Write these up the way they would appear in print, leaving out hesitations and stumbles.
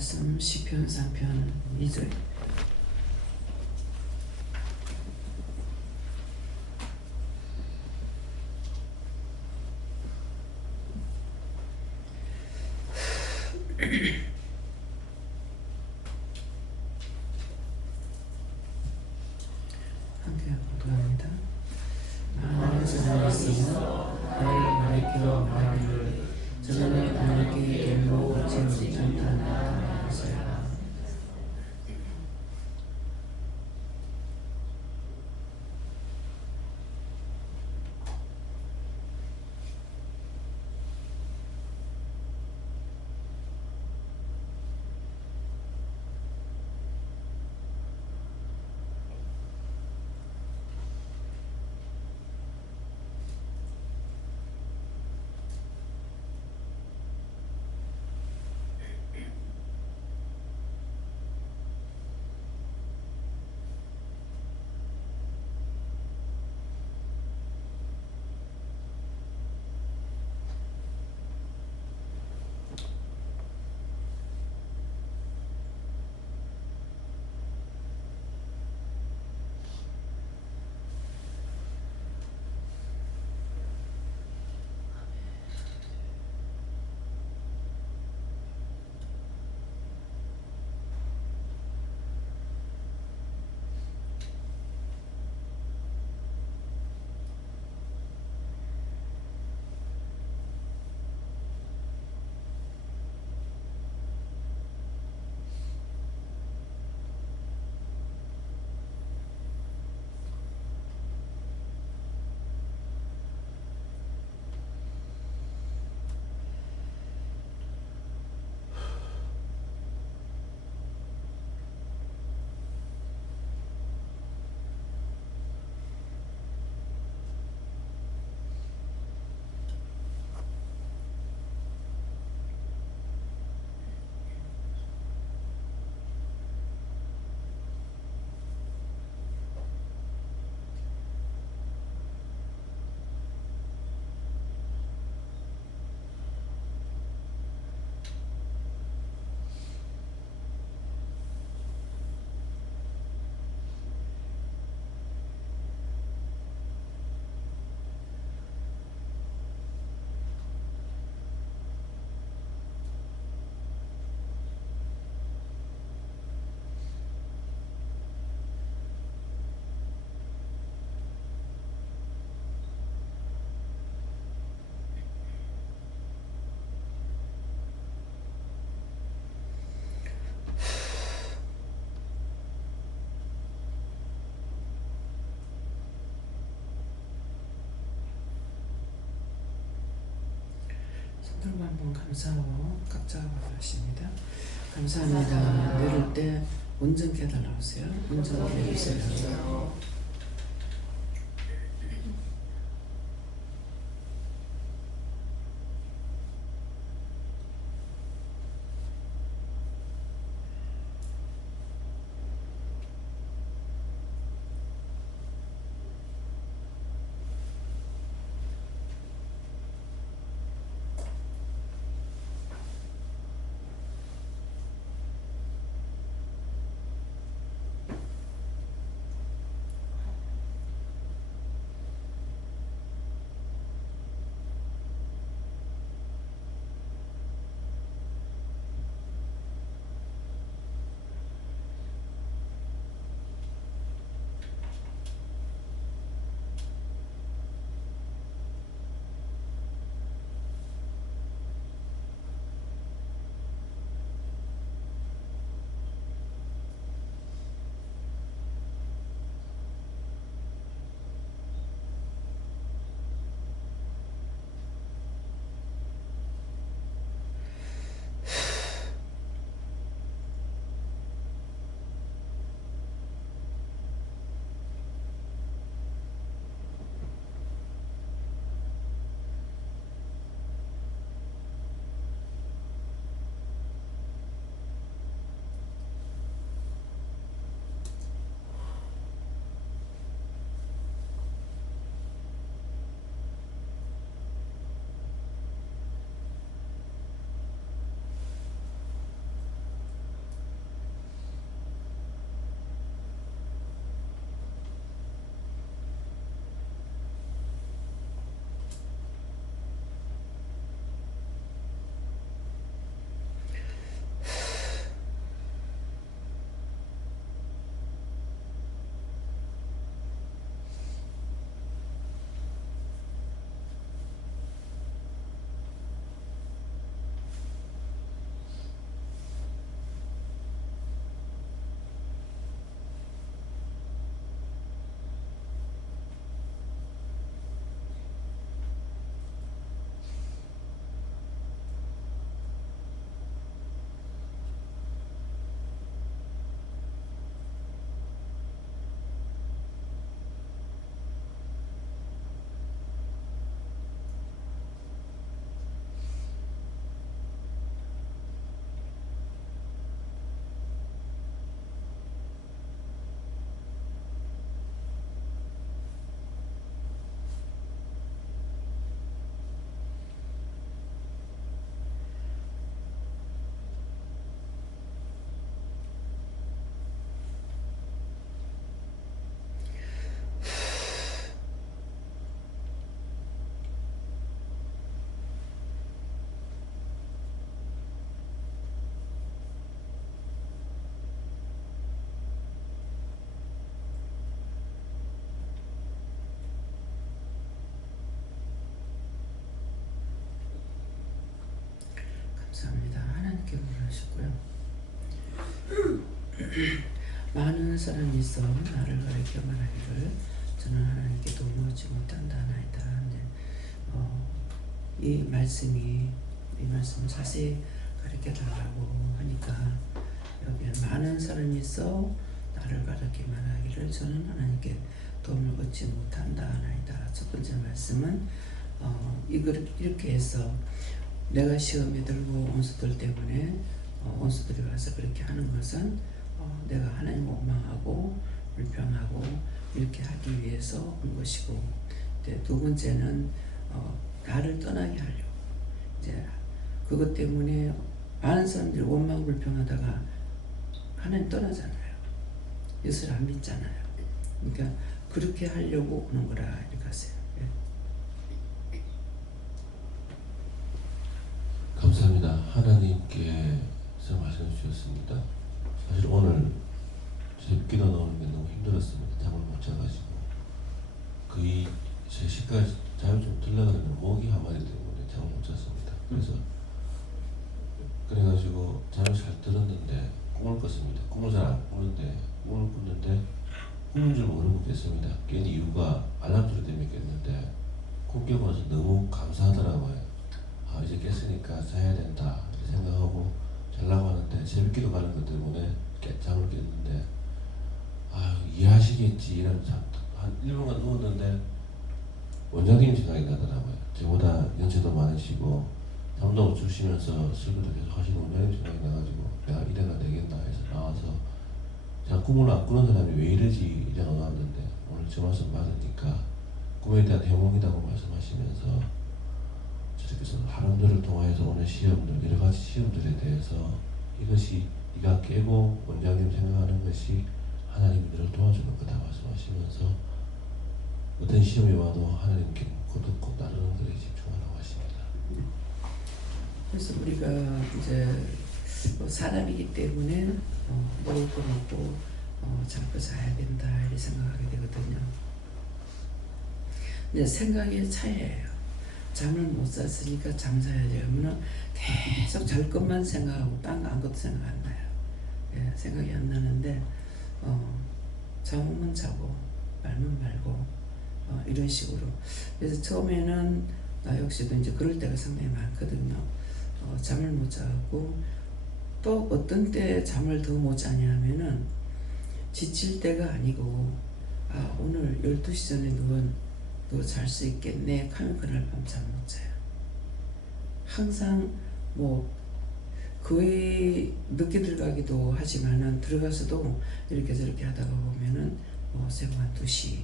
말씀 시편 3편 2절. 함께 봉독합니다. 만일 사람이 있어 나를 가리켜 말하기를 저는 하나님께 돌로 받지 못한다 하세요. 손들고 한번 감사하고 각자 하십니다. 감사합니다. 내릴 때 온전케 해달라고 하세요. 온전케 해주세요. 많은 사람이 있어 나를 가리켜 말하기를 저는 하나님께 도움을 얻지 못한다 하나이다. 이 말씀을 자세히 가르쳐 달라고 하니까 여기에 많은 사람이 있어 나를 가르쳐 말하기를 저는 하나님께 도움을 얻지 못한다 하나이다. 첫 번째 말씀은 이걸 이렇게 해서 내가 시험에 들고 원수들 때문에 원수들이 와서 그렇게 하는 것은 내가 하나님 원망하고 불평하고 이렇게 하기 위해서 온 것이고, 두 번째는 나를 떠나게 하려고. 이제 그것 때문에 많은 사람들이 원망 불평하다가 하나님 떠나잖아요. 예수를 안 믿잖아요. 그러니까 그렇게 하려고 오는 거라 이렇게 하세요. 예. 감사합니다. 하나님께서 말씀 주셨습니다. 사실 오늘 새벽기도 나오는 게 너무 힘들었습니다. 잠을 못 자가지고 거의 3시까지 잠이 좀 들려가지고 모기 한 마리 때문에 잠을 못 잤습니다. 그래가지고 잠을 잘 들었는데 꿈을 꿨습니다. 꿈을 잘 안 꾸는데 꿈을 꿨는데 꿈인 줄 모르고 깼습니다. 깬 이유가 알람 소리 때문에 깼는데 꿈 깨고 나서 너무 감사하더라고요. 이제 깼으니까 자야 된다 이렇게 생각하고 자려고 하는데 새벽기도 가는 것 때문에 잠을 깼는데 이해하시겠지 이런 한 1분간 누웠는데 원장님 생각이 나더라고요. 저보다 연세도 많으시고 잠도 못 주시면서 설교도 계속 하시는 원장님 생각이 나가지고 내가 이래가 되겠나 해서 나와서 제가 꿈을 안 꾸는 사람이 왜 이러지 이러고 나왔는데 오늘 저 말씀 받으니까 꿈에 대한 해몽이라고 말씀하시면서 주께서 하나님들을 통하여서 오는 시험들 여러 가지 시험들에 대해서 이것이 네가 깨고 원장님 생각하는 것이 하나님이 너를 도와주는 거다 말씀하시면서 어떤 시험이 와도 하나님께 묻고 따르는 것에 집중하라고 하십니다. 그래서 우리가 이제 사람이기 때문에 먹을 거 먹고 잘 거 자야 된다 이렇게 생각하게 되거든요. 이제 생각의 차이예요. 잠을 못 잤으니까 잠자야지 그러면 계속 잘 것만 생각하고 딴 거 아무것도 생각 안 나요. 예, 생각이 안 나는데 잠오면 자고 말면 말고 이런 식으로. 그래서 처음에는 나 역시도 이제 그럴 때가 상당히 많거든요. 잠을 못 자고 또 어떤 때 잠을 더 못 자냐면은 지칠 때가 아니고 오늘 12시 전에 너 잘 수 있겠네 하면 그날 밤 잠 못 자요. 항상 거의 늦게 들어가기도 하지만은 들어가서도 이렇게 저렇게 하다가 보면은 새벽 한 2시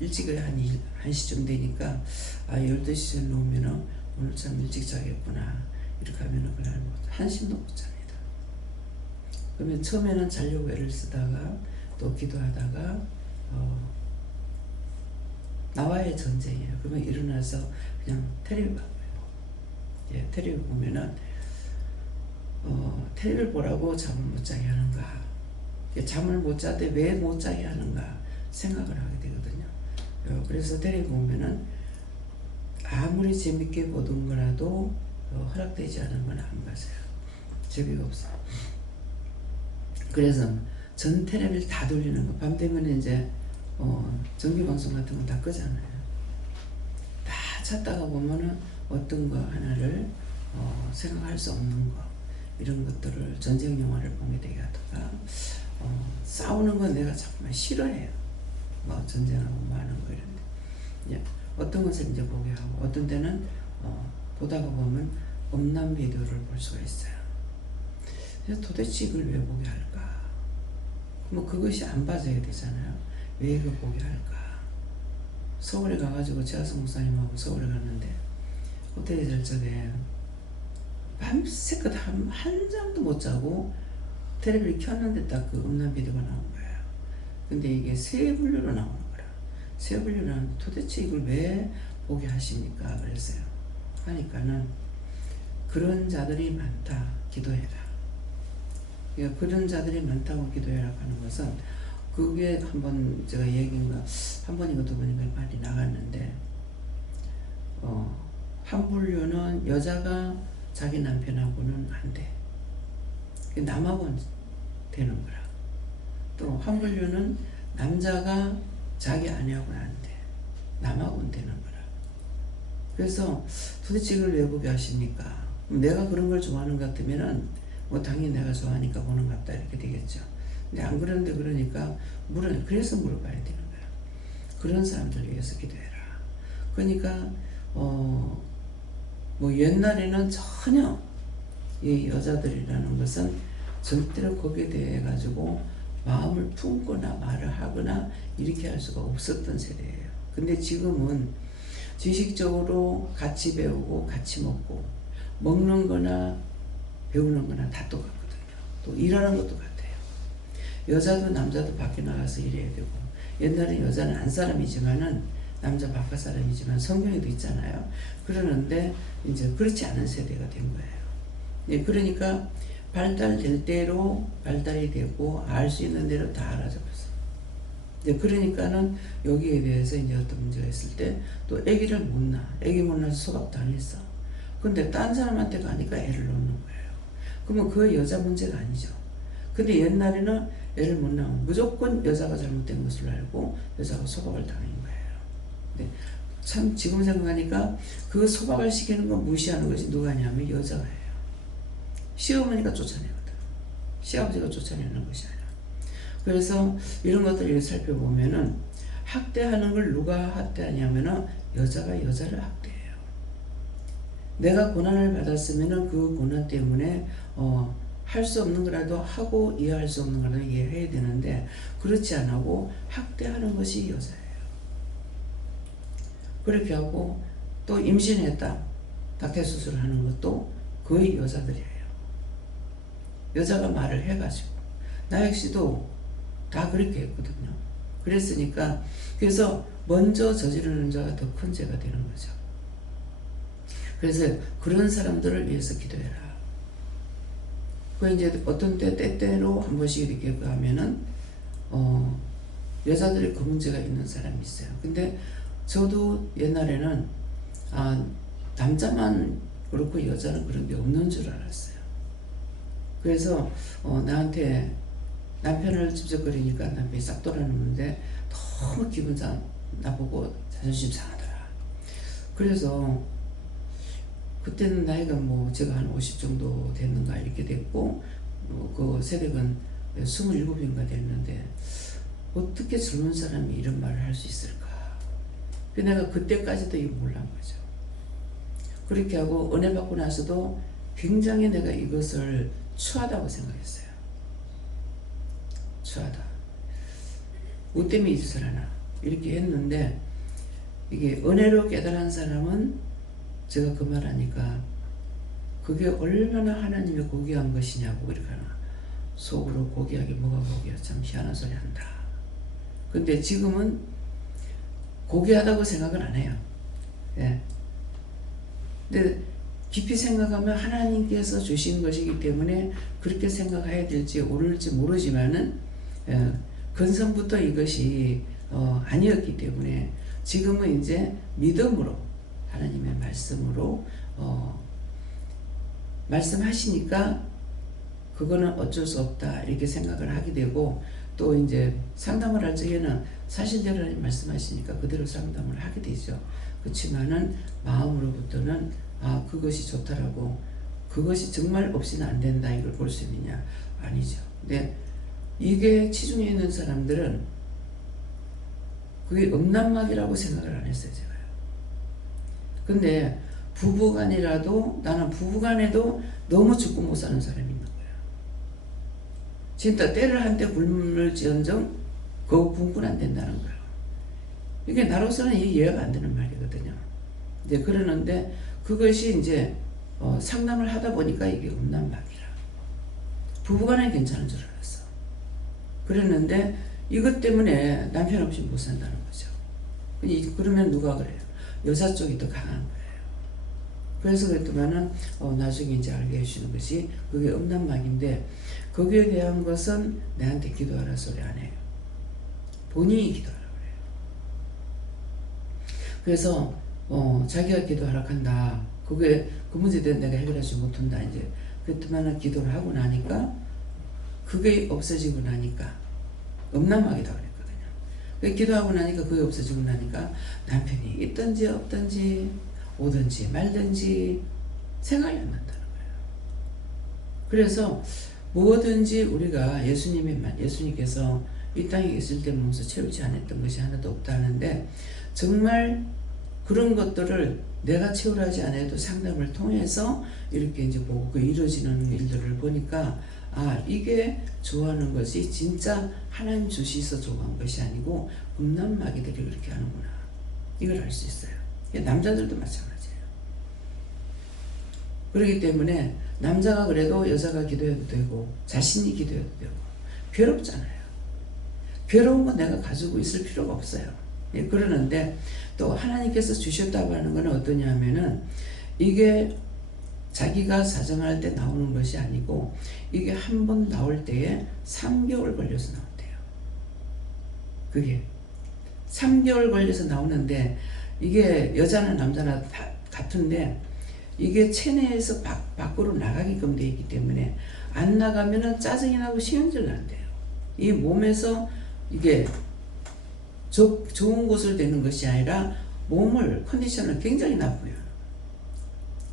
일찍 한 1시쯤 되니까 12시 전에 오면은 오늘 참 일찍 자겠구나 이렇게 하면은 그날 한숨도 못 잡니다. 그러면 처음에는 자려고 애를 쓰다가 또 기도하다가 나와의 전쟁이에요. 그러면 일어나서 그냥 텔레비 봐요. 예, 텔레비 보면은 텔레비를 보라고 잠을 못 자게 하는가, 잠을 못 자되 왜 못 자게 하는가 생각을 하게 되거든요. 그래서 텔레비 보면은 아무리 재밌게 보던 거라도 허락되지 않은 건 안 봐서요. 재미가 없어요. 그래서 전 텔레비를 다 돌리는 거. 밤 되면 이제 정기방송 같은 거 다 끄잖아요. 다 찾다가 보면은 어떤 거 하나를 생각할 수 없는 거 이런 것들을 전쟁 영화를 보게 되게 하다가 싸우는 건 내가 정말 싫어해요. 전쟁하고 많은 거 이런데 어떤 것을 이제 보게 하고 어떤 때는 보다가 보면 음란 비디오를 볼 수가 있어요. 그래서 도대체 이걸 왜 보게 할까? 그것이 안 봐져야 되잖아요. 왜 이거 보게 할까? 서울에 가가지고 최하성 목사님하고 서울에 갔는데 호텔에 잘 적에 밤새껏 한 잠도 못 자고 텔레비를 켰는데 딱 그 음란 비디오가 나온 거예요. 근데 이게 세 분류로 나오는 거라. 세 분류는 도대체 이걸 왜 보게 하십니까? 그랬어요. 하니까는 그런 자들이 많다. 기도해라. 그러니까 그런 자들이 많다고 기도해라 하는 것은 그게 한번 제가 얘기인가 한 번인가 두 번인가 많이 나갔는데 한 분류는 여자가 자기 남편하고는 안 돼. 남하고는 되는 거라. 또 환불류는 남자가 자기 아내하고는 안 돼. 남하고는 되는 거라. 그래서 도대체 이걸 왜 보게 하십니까? 내가 그런 걸 좋아하는 것 같으면은 뭐 당연히 내가 좋아하니까 보는 것 같다 이렇게 되겠죠. 근데 안 그런데 그러니까 그래서 물어봐야 되는 거야. 그런 사람들 위해서 기도해라. 그러니까 뭐 옛날에는 전혀 이 여자들이라는 것은 절대로 거기에 대해 가지고 마음을 품거나 말을 하거나 이렇게 할 수가 없었던 세대예요. 근데 지금은 지식적으로 같이 배우고 같이 먹고 먹는 거나 배우는 거나 다 똑같거든요. 또 일하는 것도 같아요. 여자도 남자도 밖에 나가서 일해야 되고, 옛날에 여자는 안 사람이지만은 남자 바깥 사람이지만 성경에도 있잖아요. 그러는데 이제 그렇지 않은 세대가 된 거예요. 예, 그러니까 발달될 대로 발달이 되고 알 수 있는 대로 다 알아잡았어. 이제 그러니까는 여기에 대해서 이제 어떤 문제가 있을 때 또 아기를 못 낳아. 아기 못 낳아서 소각 당했어. 근데 딴 사람한테 가니까 애를 놓는 거예요. 그러면 그 여자 문제가 아니죠. 근데 옛날에는 애를 못 낳으면 무조건 여자가 잘못된 것을 알고 여자가 소박을 당한 거예요. 근데 참 지금 생각하니까 그 소박을 시키는 거 무시하는 것이 누가냐면 여자예요. 시어머니가 쫓아내거든. 시아버지가 쫓아내는 것이 아니라. 그래서 이런 것들을 살펴보면은 학대하는 걸 누가 학대하냐면은 여자가 여자를 학대해요. 내가 고난을 받았으면은 그 고난 때문에 할 수 없는 거라도 하고 이해할 수 없는 거라도 이해해야 되는데 그렇지 않아 하고 학대하는 것이 여자예요. 그렇게 하고 또 임신했다. 닥터 수술을 하는 것도 거의 여자들이에요. 여자가 말을 해가지고 나 역시도 다 그렇게 했거든요. 그랬으니까 그래서 먼저 저지르는 자가 더 큰 죄가 되는 거죠. 그래서 그런 사람들을 위해서 기도해라. 그 이제 어떤 때때로 한 번씩 이렇게 하면은 여자들이 그 문제가 있는 사람이 있어요. 근데 저도 옛날에는 남자만 그렇고 여자는 그런 게 없는 줄 알았어요. 그래서 나한테 남편을 찝쩍거리니까 남편이 싹 돌아놓는데 너무 기분 나쁘고 자존심 상하더라. 그래서 그때는 나이가 뭐 제가 한 50 정도 됐는가 이렇게 됐고 그 세대가 27인가 됐는데 어떻게 젊은 사람이 이런 말을 할 수 있을까? 내가 그때까지도 이거 몰란 거죠. 그렇게 하고 은혜 받고 나서도 굉장히 내가 이것을 추하다고 생각했어요. 추하다. 뭐 때문에 이 짓을 하나? 이렇게 했는데 이게 은혜로 깨달은 사람은 제가 그 말하니까 그게 얼마나 하나님의 고귀한 것이냐고 이렇게 하나. 속으로 고귀하게 뭐가 고귀해. 참 희한한 소리 한다. 근데 지금은 고귀하다고 생각은 안 해요. 예. 근데 깊이 생각하면 하나님께서 주신 것이기 때문에 그렇게 생각해야 될지 옳을지 모르지만은 근성부터 이것이 아니었기 때문에 지금은 이제 믿음으로 하나님의 말씀으로 말씀하시니까 그거는 어쩔 수 없다 이렇게 생각을 하게 되고 또 이제 상담을 할 적에는 사실대로 하나님 말씀하시니까 그대로 상담을 하게 되죠. 그렇지만은 마음으로부터는 그것이 좋다라고 그것이 정말 없이는 안 된다 이걸 볼 수 있느냐? 아니죠. 근데 이게 치중에 있는 사람들은 그게 음란막이라고 생각을 안 했어요. 제가요. 근데 부부간이라도 나는 부부간에도 너무 죽고 못 사는 사람이 있는 거예요. 진짜 때를 한때 굶을지언정 그거 굶고는 안 된다는 거예요. 이게 나로서는 이해가 안 되는 말이거든요. 이제 그러는데 그것이 이제 상담을 하다 보니까 이게 음란막이라. 부부간에 괜찮은 줄 알았어. 그랬는데 이것 때문에 남편 없이 못 산다는 거죠. 그러면 누가 그래요? 여자 쪽이 더 강한 거예요. 그래서 그랬더만은 나중에 이제 알게 해주시는 것이 그게 음란막인데 거기에 대한 것은 내한테 기도하라 소리 안 해요. 본인이 기도하라 그래요. 그래서 자기가 기도하라 한다. 그게 그 문제에 대해 내가 해결하지 못한다. 이제 그랬더만은 기도를 하고 나니까 그게 없어지고 나니까 음란마귀다 그랬거든요. 그 기도하고 나니까 그게 없어지고 나니까 남편이 있든지 없든지 오든지 말든지 생각이 안 난다는 거예요. 그래서 뭐든지 우리가 예수님께서 이 땅에 있을 때 몸소 채우지 않았던 것이 하나도 없다 하는데 정말 그런 것들을 내가 채우려 하지 않아도 상담을 통해서 이렇게 이제 보고 그 이루어지는 일들을 보니까 이게 좋아하는 것이 진짜 하나님 주시서 좋아한 것이 아니고 음란마귀들이 그렇게 하는구나. 이걸 알 수 있어요. 남자들도 마찬가지예요. 그렇기 때문에 남자가 그래도 여자가 기도해도 되고 자신이 기도해도 되고 괴롭잖아요. 괴로운 건 내가 가지고 있을 필요가 없어요. 그러는데 또 하나님께서 주셨다고 하는 건 어떠냐 하면은 이게 자기가 사정할 때 나오는 것이 아니고 이게 한 번 나올 때에 3개월 걸려서 나온대요. 그게 3개월 걸려서 나오는데 이게 여자나 남자나 다 같은데 이게 체내에서 밖으로 나가게끔 되어 있기 때문에 안 나가면은 짜증이 나고 신경질 난대요. 이 몸에서 이게 좋은 곳을 되는 것이 아니라 몸을 컨디션을 굉장히 나쁘요.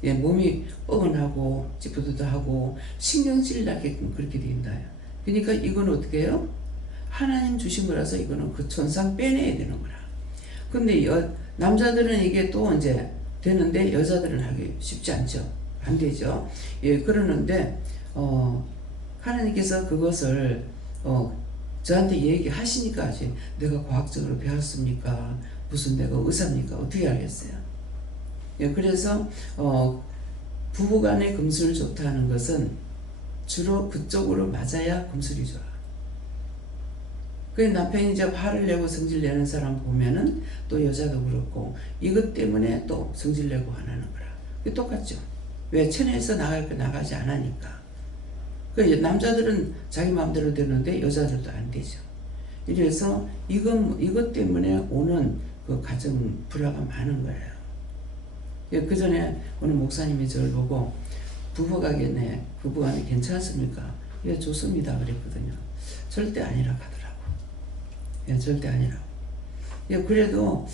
몸이 뻐근하고 찌뿌드드하고 신경질 나게끔 그렇게 된다. 그러니까 이건 어떻게 해요? 하나님 주신 거라서 이거는 그 천상 빼내야 되는 거라. 근데 남자들은 이게 또 이제 되는데 여자들은 하기 쉽지 않죠. 안 되죠. 그러는데 하나님께서 그것을 저한테 얘기하시니까 내가 과학적으로 배웠습니까? 무슨 내가 의사입니까? 어떻게 알겠어요? 그래서 부부간의 금술 좋다는 것은 주로 그쪽으로 맞아야 금술이 좋아. 그 남편이 이제 화를 내고 성질 내는 사람 보면은 또 여자도 그렇고 이것 때문에 또 성질 내고 화나는 거라. 그게 똑같죠. 왜 체내에서 나가지 않으니까. 그 남자들은 자기 마음대로 되는데 여자들도 안 되죠. 이래서 이것 때문에 오는 그 가정 불화가 많은 거예요. 그 전에 어느 목사님이 저를 보고 부부간에 괜찮습니까? 예, 좋습니다. 그랬거든요. 절대 아니라고 하더라고. 절대 아니라고. 그래도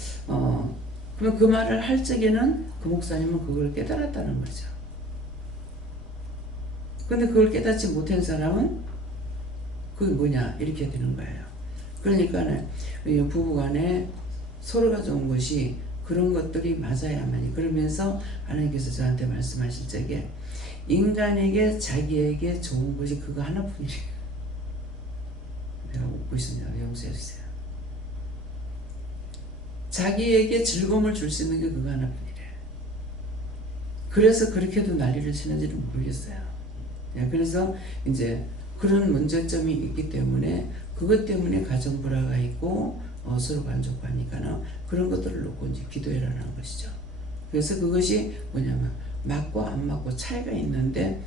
그럼 그 말을 할 적에는 그 목사님은 그걸 깨달았다는 거죠. 근데 그걸 깨닫지 못한 사람은 그게 뭐냐 이렇게 되는 거예요. 그러니까 부부간에 서로가 좋은 것이 그런 것들이 맞아야만이. 그러면서 하나님께서 저한테 말씀하실 적에 인간에게 자기에게 좋은 것이 그거 하나뿐이래요. 내가 웃고 있으냐 용서해 주세요. 자기에게 즐거움을 줄 수 있는 게 그거 하나뿐이래. 그래서 그렇게도 난리를 치는지는 모르겠어요. 그래서 이제 그런 문제점이 있기 때문에 그것 때문에 가정 불화가 있고 서로가 안 좋고 하니까는 그런 것들을 놓고 이제 기도해라는 것이죠. 그래서 그것이 뭐냐면 맞고 안 맞고 차이가 있는데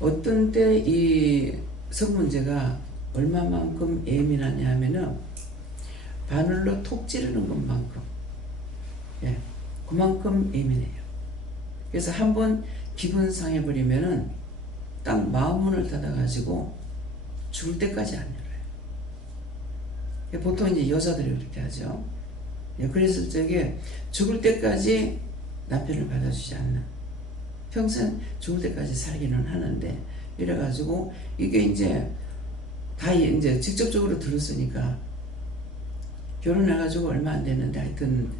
어떤 때 이 성문제가 얼마만큼 예민하냐 하면은 바늘로 톡 찌르는 것만큼 그만큼 예민해요. 그래서 한번 기분 상해버리면은 딱 마음문을 닫아가지고 죽을 때까지 안 열어요. 보통 이제 여자들이 그렇게 하죠. 그랬을 적에 죽을 때까지 남편을 받아주지 않는, 평생 죽을 때까지 살기는 하는데, 이래가지고 이게 이제 다 이제 직접적으로 들었으니까 결혼해가지고 얼마 안 됐는데 하여튼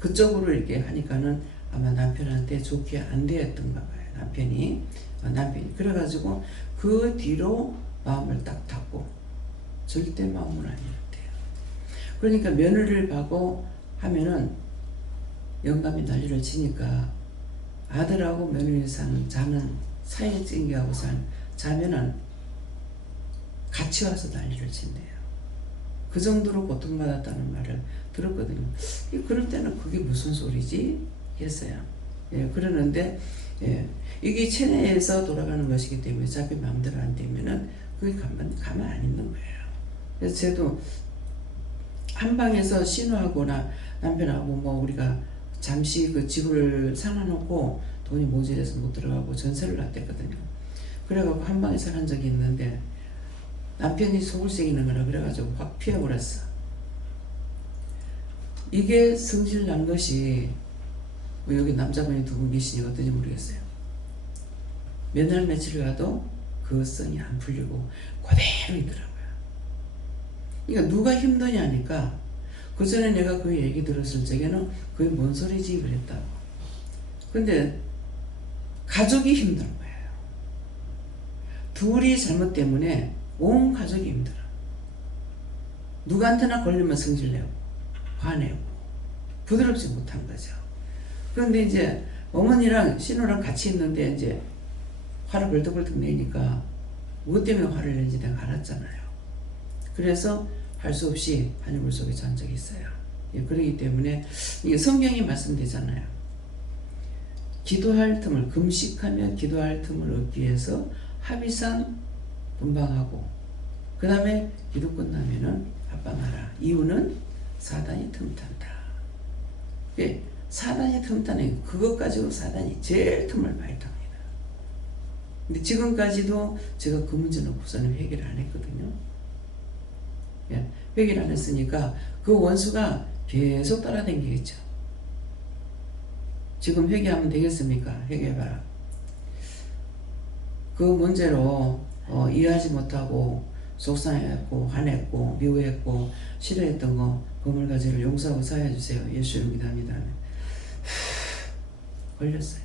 그쪽으로 이렇게 하니까는 아마 남편한테 좋게 안 되었던가 봐요. 남편이 그래가지고 그 뒤로 마음을 딱 닫고 절대 마음을 안 열었대요. 그러니까 며느리를 봐고 하면은 영감이 난리를 치니까 아들하고 며느리 자는 사이에 찡기하고 자면은 같이 와서 난리를 친대요. 그 정도로 고통받았다는 말을 들었거든요. 그럴 때는 그게 무슨 소리지? 했어요. 그러는데 이게 체내에서 돌아가는 것이기 때문에 자기 마음대로 안 되면은 그게 가만 안 있는 거예요. 그래서 저도 한 방에서 신우하고나 남편하고 뭐 우리가 잠시 그 집을 사놔놓고 돈이 모자라서 못 들어가고 전세를 놨댔거든요. 그래갖고 한 방에서 한 적이 있는데 남편이 속을 새기는 거라 그래가지고 확 피해버렸어. 이게 성질 난 것이 뭐 여기 남자분이 두 분 계시니 어떤지 모르겠어요. 몇 날 며칠 가도 그 성이 안 풀리고 그대로 있더라고요. 그러니까 누가 힘드냐니까 그 전에 내가 그 얘기 들었을 적에는 그게 뭔 소리지 그랬다고. 근데 가족이 힘든 거예요. 둘이 잘못 때문에 온 가족이 힘들어. 누구한테나 걸리면 성질내고 화내고 부드럽지 못한 거죠. 그런데 이제 어머니랑 신우랑 같이 있는데 이제 화를 벌떡벌떡 내니까 무엇 때문에 화를 내는지 내가 알았잖아요. 그래서 할 수 없이 하늘물 속에 잔 적이 있어요. 예, 그렇기 때문에 이게 성경이 말씀되잖아요. 기도할 틈을, 금식하며 기도할 틈을 얻기 위해서 합의상 분방하고 그 다음에 기도 끝나면은 합방하라. 이유는 사단이 틈탄다. 예, 사단이 틈타는 그것 가지고 사단이 제일 틈을 많이 탑니다. 근데 지금까지도 제가 그 문제는 우선은 해결 안 했거든요. 예, 해결 안 했으니까 그 원수가 계속 따라다니겠죠. 지금 회개하면 되겠습니까? 회개해봐라. 그 문제로 이해하지 못하고 속상해했고 화냈고 미워했고 싫어했던 거 거물가지를 용서하고 사해주세요. 예수 이름 기도합니다. 걸렸어요.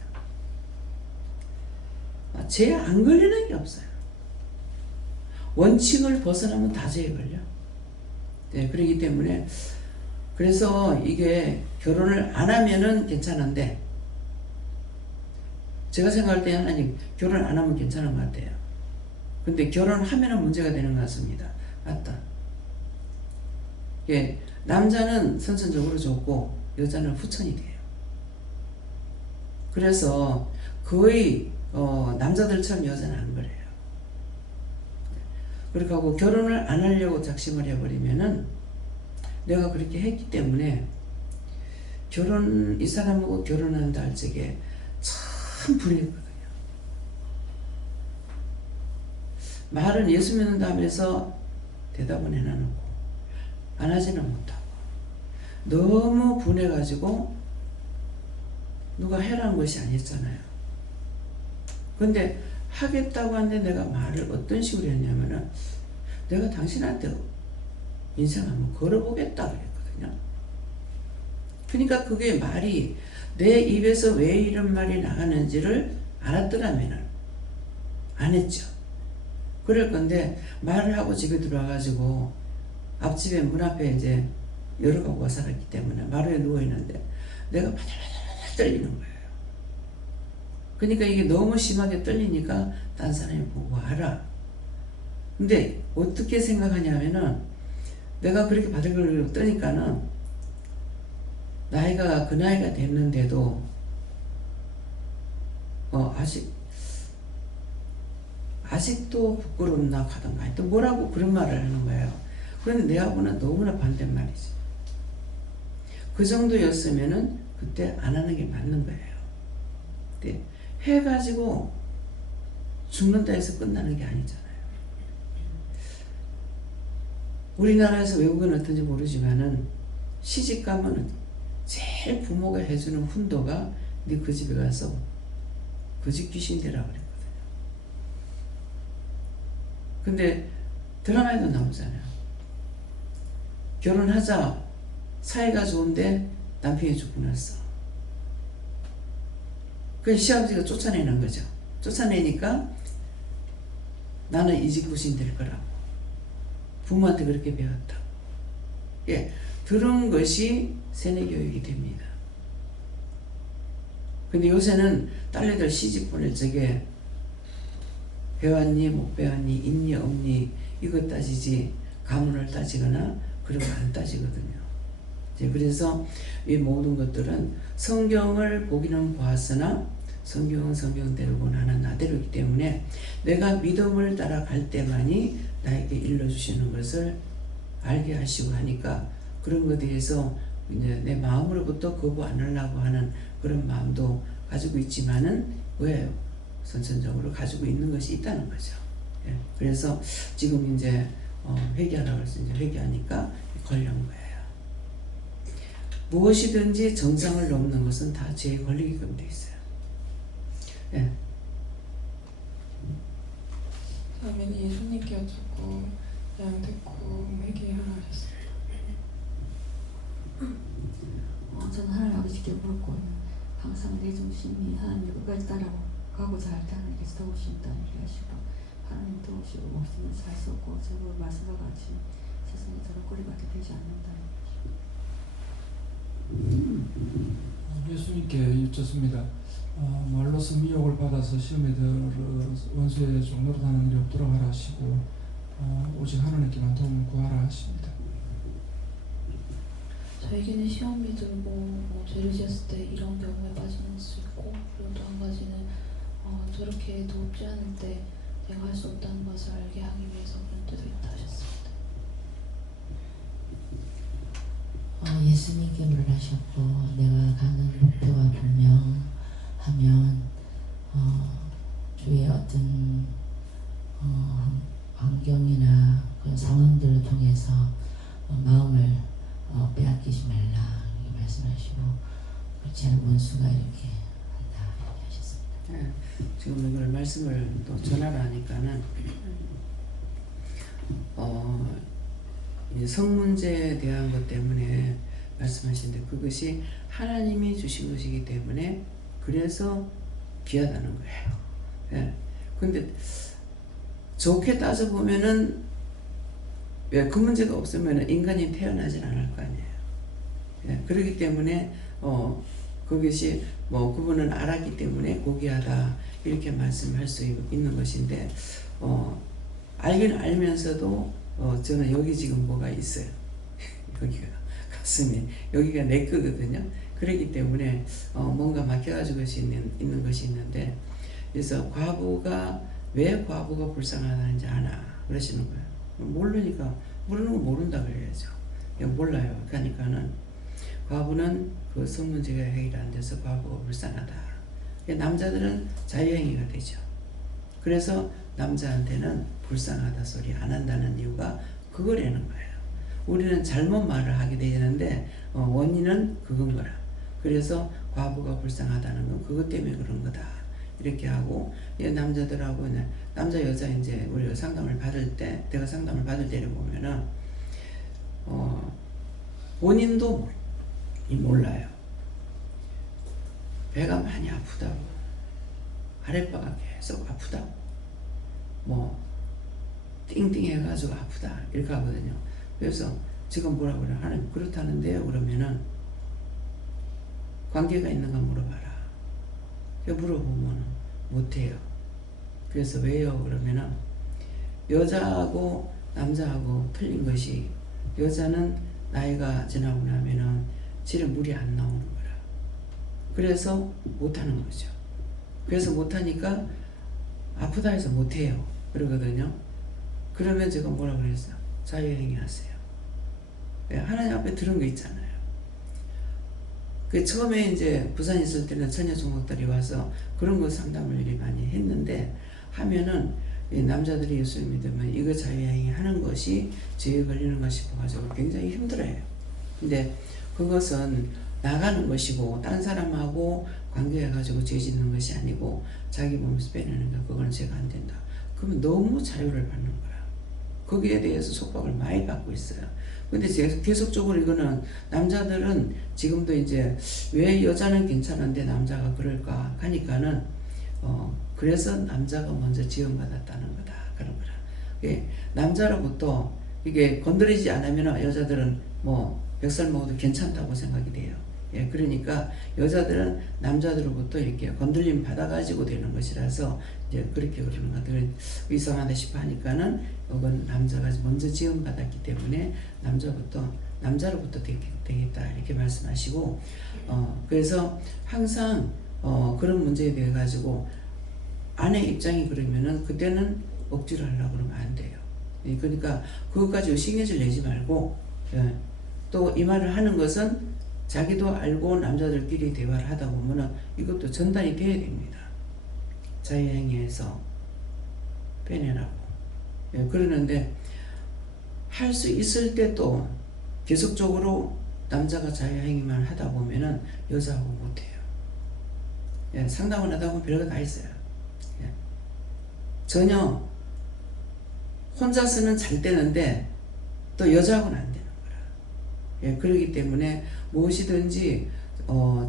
죄 안 걸리는 게 없어요. 원칙을 벗어나면 다 죄에 걸려. 네, 그렇기 때문에 그래서 이게 결혼을 안 하면은 괜찮은데 제가 생각할 때 하나님 결혼 안 하면 괜찮은 것 같아요. 근데 결혼하면은 문제가 되는 것 같습니다. 맞다. 예, 남자는 선천적으로 좋고 여자는 후천이 돼요. 그래서 거의 남자들처럼 여자는 안 그래요. 그렇게 하고 결혼을 안 하려고 작심을 해버리면은 내가 그렇게 했기 때문에 이 사람하고 결혼한다 할 적에 참 불리했거든요. 말은 예수 믿는다 하면서 대답은 해놔놓고 안 하지는 못하고 너무 분해가지고 누가 해라는 것이 아니었잖아요. 근데 하겠다고 하는데 내가 말을 어떤 식으로 했냐면은 내가 당신한테 인생 한번 걸어보겠다 그랬거든요. 그러니까 그게 말이 내 입에서 왜 이런 말이 나가는지를 알았더라면은 안 했죠. 그럴 건데 말을 하고 집에 들어와가지고 앞집에 문 앞에 이제 여러 가구가 살았기 때문에 마루에 누워있는데 내가 바들바들 떨리는 거예요. 그러니까 이게 너무 심하게 떨리니까 딴 사람이 보고 알아. 근데 어떻게 생각하냐면은 내가 그렇게 바들바들 떠니까는 나이가 그 나이가 됐는데도 아직도 부끄럽나 하던가 하여튼 뭐라고 그런 말을 하는 거예요. 그런데 내하고는 너무나 반대말이지. 그 정도였으면은 그때 안 하는 게 맞는 거예요. 근데 해가지고 죽는다 해서 끝나는 게 아니잖아요. 우리나라에서 외국은 어떤지 모르지만은 시집 가면은 제일 부모가 해주는 훈도가 네 그 집에 가서 그 집 귀신 되라 그랬거든요. 근데 드라마에도 나오잖아요. 결혼하자 사이가 좋은데 남편이 죽고 났어. 그 시아버지가 쫓아내는 거죠. 쫓아내니까 나는 이 집 귀신 될 거라고. 부모한테 그렇게 배웠다. 예, 들은 것이 세뇌 교육이 됩니다. 근데 요새는 딸내들 시집 보낼 적에 배웠니 못 배웠니 있니 없니 이것 따지지 가문을 따지거나 그런 거 안 따지거든요. 그래서 이 모든 것들은 성경을 보기는 보았으나 성경은 성경대로고 나는 나대로이기 때문에 내가 믿음을 따라갈 때만이 나에게 일러주시는 것을 알게 하시고 하니까 그런 것에 대해서 이제 내 마음으로부터 거부 안 하려고 하는 그런 마음도 가지고 있지만은 왜 선천적으로 가지고 있는 것이 있다는 거죠. 예. 그래서 지금 이제 회개하라고 해서 이제 회개하니까 걸린 거예요. 무엇이든지 정상을 넘는 것은 다 죄에 걸리게끔 돼 있어요. 예. 다음에는 예수님께 여쭙고 그냥 듣고 회개하라 하셨습니다. 저는 하나님 아버지께 물었고 항상 내 중심이 하나님을 끝까지 따라가고자 할 때 하나님께서 도우신다 이렇게 하시고 하나님 도우시고 없으면 살 수 없고 저거 말씀과 같이 세상에 저런 꼴이밖에 되지 않는다. 예수님께 여쭙습니다. 말로서 미혹을 받아서 시험에 들어 원수의 종로로 하는 일이 없도록 하라 하시고 오직 하나님께만 도움을 구하라 하십니다. 저에게는 시험이 들고 죄를 지었을 때 이런 경우에 빠질 수 있고, 그리고 또 한 가지는 저렇게 돕지 않을 때 내가 할 수 없다는 것을 알게 하기 위해서 그런 때도 있다 하셨습니다. 예수님께 물으셨고 내가 가는 목표가 분명하면 주의 어떤 환경이나 그런 상황들을 통해서 마음을 빼앗기지 말라 이렇게 말씀하시고 그렇지 않은 원수가 이렇게 한다 이렇게 하셨습니다. 네, 지금 이걸 말씀을 또 전하라 하니까는 이 성문제에 대한 것 때문에 말씀하시는데 그것이 하나님이 주신 것이기 때문에 그래서 귀하다는 거예요. 예. 근데 좋게 따져보면은 왜 그 문제가 없으면 인간이 태어나질 않을 거 아니에요. 예. 그렇기 때문에 그것이 그분은 알았기 때문에 고귀하다 이렇게 말씀할 수 있는 것인데 알긴 알면서도 저는 여기 지금 뭐가 있어요. 여기가 가슴이 여기가 내 거거든요. 그렇기 때문에 뭔가 막혀가지고 있는 것이 있는데 그래서 과부가 왜 과부가 불쌍하다는지 아나 그러시는 거예요. 모르니까 모르는 거 모른다 그래야죠. 몰라요. 그러니까는 과부는 그 성문제가 해결 안 돼서 과부가 불쌍하다. 남자들은 자유행위가 되죠. 그래서 남자한테는 불쌍하다 소리 안 한다는 이유가 그거라는 거예요. 우리는 잘못 말을 하게 되는데 원인은 그건 거라. 그래서 과부가 불쌍하다는 건 그것 때문에 그런 거다. 이렇게 하고 남자들하고 남자 여자 이제 우리가 상담을 받을 때 내가 상담을 받을 때를 보면은 본인도 몰라요. 배가 많이 아프다고 아랫배가 계속 아프다고 띵띵 해가지고 아프다 이렇게 하거든요. 그래서 지금 뭐라 그래 하나님 그렇다는데요 그러면은 관계가 있는가 물어봐라. 물어보면 못해요. 그래서 왜요 그러면은 여자하고 남자하고 틀린 것이 여자는 나이가 지나고 나면은 질에 물이 안 나오는 거라. 그래서 못하는 거죠. 그래서 못하니까 아프다 해서 못해요 그러거든요. 그러면 제가 뭐라 그랬어요? 자유행위 하세요. 하나님 앞에 들은 거 있잖아요. 그 처음에 이제 부산에 있을 때는 처녀 종목들이 와서 그런 거 상담을 일이 많이 했는데 하면은 이 남자들이 예수를 믿으면 이거 자유행위 하는 것이 죄에 걸리는 것 싶어가지고 굉장히 힘들어요. 근데 그것은 나가는 것이고 딴 사람하고 관계해가지고 죄 짓는 것이 아니고 자기 몸에서 빼내는 거 그거는 죄가 안 된다. 그러면 너무 자유를 받는 거야. 거기에 대해서 속박을 많이 받고 있어요. 근데 계속적으로 이거는 남자들은 지금도 이제 왜 여자는 괜찮은데 남자가 그럴까 하니까는 그래서 남자가 먼저 지원받았다는 거다 그런 거라. 남자로부터 이게 건드리지 않으면 여자들은 뱃살 먹어도 괜찮다고 생각이 돼요. 그러니까 여자들은 남자들로부터 이렇게 건들림 받아가지고 되는 것이라서 이제 그렇게 그러는 것 같아요. 이상하다 싶어 하니까는 이건 남자가 먼저 지원받았기 때문에 남자로부터 되겠다 이렇게 말씀하시고 그래서 항상 그런 문제에 대해 가지고 아내 입장이 그러면은 그때는 억지로 하려고 그러면 안 돼요. 그러니까 그것까지 신경질 내지 말고 또 이 말을 하는 것은 자기도 알고 남자들끼리 대화를 하다 보면은 이것도 전달이 돼야 됩니다. 자유행위에서 빼내라고. 예, 그러는데 할 수 있을 때 또 계속적으로 남자가 자유행위만 하다 보면은 여자하고 못해요. 예, 상담을 하다 보면 별거 다 있어요. 예. 전혀 혼자서는 잘 되는데 또 여자하고는 안 되는 거라. 예, 그렇기 때문에 무엇이든지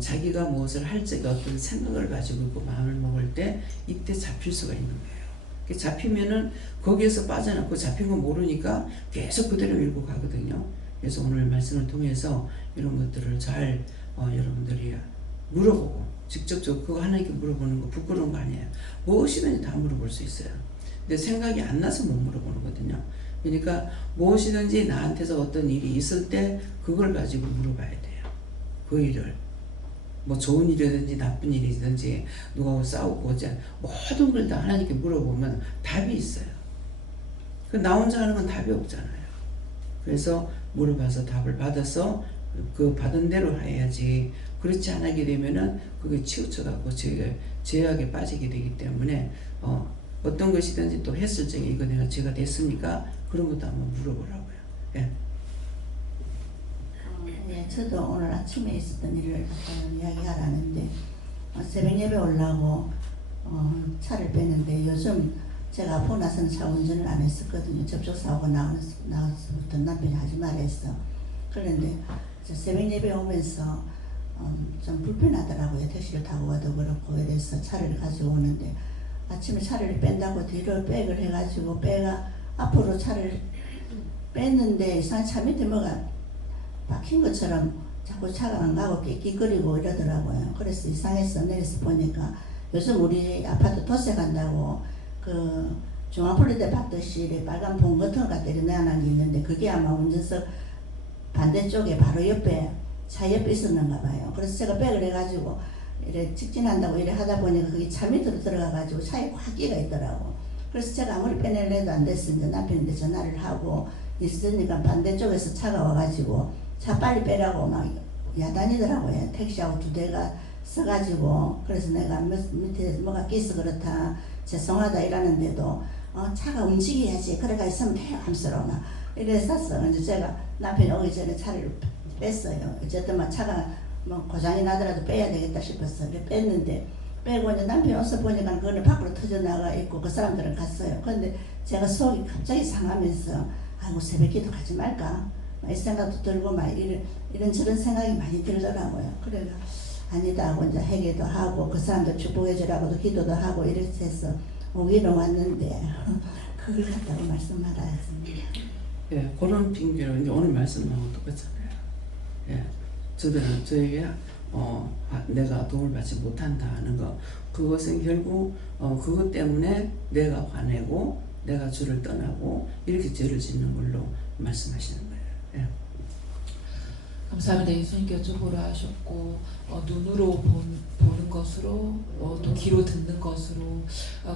자기가 무엇을 할 적에 어떤 생각을 가지고 있고 마음을 먹을 때 이때 잡힐 수가 있는 거예요. 잡히면은 거기에서 빠져나고 잡힌 거 모르니까 계속 그대로 밀고 가거든요. 그래서 오늘 말씀을 통해서 이런 것들을 잘 여러분들이 물어보고 직접적으로 그거 하나님께 물어보는 거 부끄러운 거 아니에요. 무엇이든지 다 물어볼 수 있어요. 근데 생각이 안 나서 못 물어보는 거거든요. 그러니까 무엇이든지 나한테서 어떤 일이 있을 때 그걸 가지고 물어봐야 돼요. 그 일을 뭐 좋은 일이든지 나쁜 일이든지 누가 싸우고 어째 모든 걸 다 하나님께 물어보면 답이 있어요. 나 혼자 하는 건 답이 없잖아요. 그래서 물어봐서 답을 받아서 그 받은 대로 해야지. 그렇지 않게 되면은 그게 치우쳐갖고 죄악에 빠지게 되기 때문에 어떤 것이든지 또 했을 적에 이거 내가 죄가 됐습니까? 그런 것도 한번 물어보라고요. 예. 예, 저도 오늘 아침에 있었던 일을 이야기하라는데 새벽 예배 올라고 차를 빼는데 요즘 제가 아프고 나서는 차 운전을 안 했었거든요. 접촉사고가 나와서부터 남편이 하지 말라 했어. 그런데 새벽 예배 오면서 좀 불편하더라고요. 택시를 타고 와도 그렇고 이래서 차를 가지고 오는데 아침에 차를 뺀다고 뒤로 백을 해가지고 배가 앞으로 차를 뺐는데 이상하게 차 밑에 뭐가 박힌 것처럼 자꾸 차가 안 가고 끽끽거리고 이러더라고요. 그래서 이상해서 내려서 보니까 요즘 우리 아파트 도세 간다고 그 중앙폴리대 봤듯이 빨간 봉 같은 거 갖다 내놔놓은 게 있는데 그게 아마 운전석 반대쪽에 바로 옆에 차 옆에 있었는가 봐요. 그래서 제가 백을 해가지고 이래 직진한다고 이래 하다 보니까 그게 차 밑으로 들어가가지고 차에 확 끼가 있더라고. 그래서 제가 아무리 빼내려도 안 됐으니까 남편한테 전화를 하고 있으니까 반대쪽에서 차가 와가지고 차 빨리 빼라고 막 야단이더라고요. 택시하고 두 대가 써가지고. 그래서 내가 밑에 뭐가 끼서 그렇다 죄송하다 이러는데도 차가 움직여야지 그래가 있으면 돼요 하면서 막 이랬었어. 이제 제가 남편이 오기 전에 차를 뺐어요. 어쨌든 막 차가 뭐 고장이 나더라도 빼야 되겠다 싶었어. 뺐는데 빼고 이제 남편이 와서 보니까 그거는 밖으로 터져나가 있고 그 사람들은 갔어요. 그런데 제가 속이 갑자기 상하면서 아이고 새벽기도 가지 말까 이 생각도 들고 막 이런저런 생각이 많이 들더라고요. 그래가 아니다 하고 이제 회개도 하고 그 사람들 축복해 주라고도 기도도 하고 이렇게 해서 오기로 왔는데 그걸 갖다고 말씀하라 했습니다. 예, 그런 핑계로 이제 오늘 말씀하고 똑같잖아요. 예, 저에게 내가 도움을 받지 못한다 하는 거, 그것은 결국 그것 때문에 내가 화내고 내가 주를 떠나고 이렇게 죄를 짓는 걸로 말씀하시는 거예요. 예. 감사합니다. 예수님께 여쭤보라 하셨고 눈으로 보는 것으로 또 귀로 듣는 것으로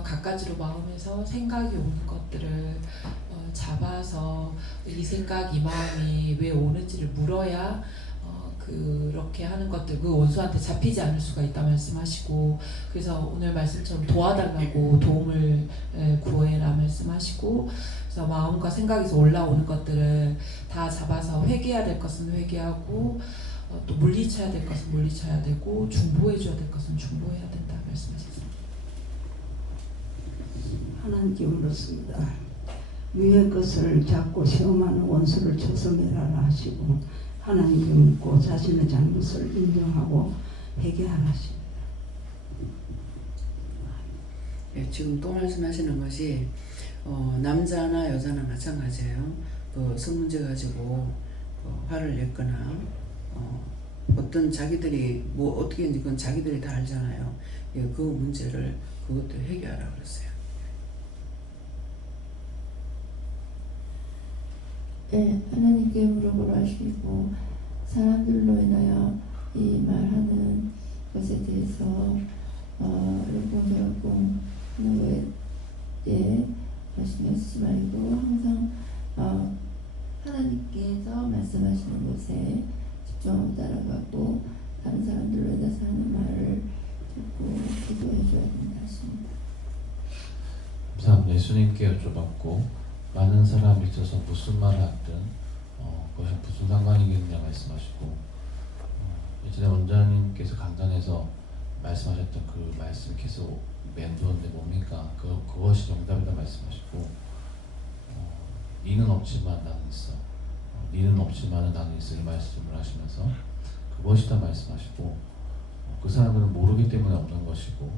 갖가지로 마음에서 생각이 오는 것들을 잡아서 이 생각 이 마음이 왜 오는지를 물어야 그렇게 하는 것들 그 원수한테 잡히지 않을 수가 있다 말씀하시고, 그래서 오늘 말씀처럼 도와달라고 도움을 구해라 말씀하시고, 그래서 마음과 생각에서 올라오는 것들을 다 잡아서 회개해야 될 것은 회개하고 또 물리쳐야 될 것은 물리쳐야 되고 중보해줘야 될 것은 중보해야 된다 말씀하셨습니다. 하나님께 물었습니다. 위의 것을 잡고 시험하는 원수를 조성해라 하시고, 하나님께 묻고 자신의 잘못을 인정하고 회개하라 하십니다. 예, 지금 또 말씀하시는 것이 남자나 여자나 마찬가지예요. 그 성문제 가지고 화를 냈거나 어떤 자기들이 뭐 어떻게 했는지 그건 자기들이 다 알잖아요. 예, 그 문제를 그것도 해결하라 그랬어요. 네, 하나님께 물어보라 하시고 사람들로 인하여 이 말하는 것에 대해서 이런저런 거에 신경 쓰지 말고 항상 하나님께서 말씀하시는 곳에 집중하고 따라가고 다른 사람들로 인해서 하는 말을 듣고 기도해 줘야 된다 하십니다. 예수님께 여쭤봤고 많은 사람이 있어서 무슨 말을 하든 그것이 무슨 상관이겠느냐 말씀하시고 예전에 원장님께서 강단에서 말씀하셨던 그 말씀 계속 맴도는데 뭡니까? 그것이 정답이다 말씀하시고 니는 없지만 나는 있어. 니는 없지만 나는 있어. 이 말씀을 하시면서 그것이다 말씀하시고 그 사람들은 모르기 때문에 없는 것이고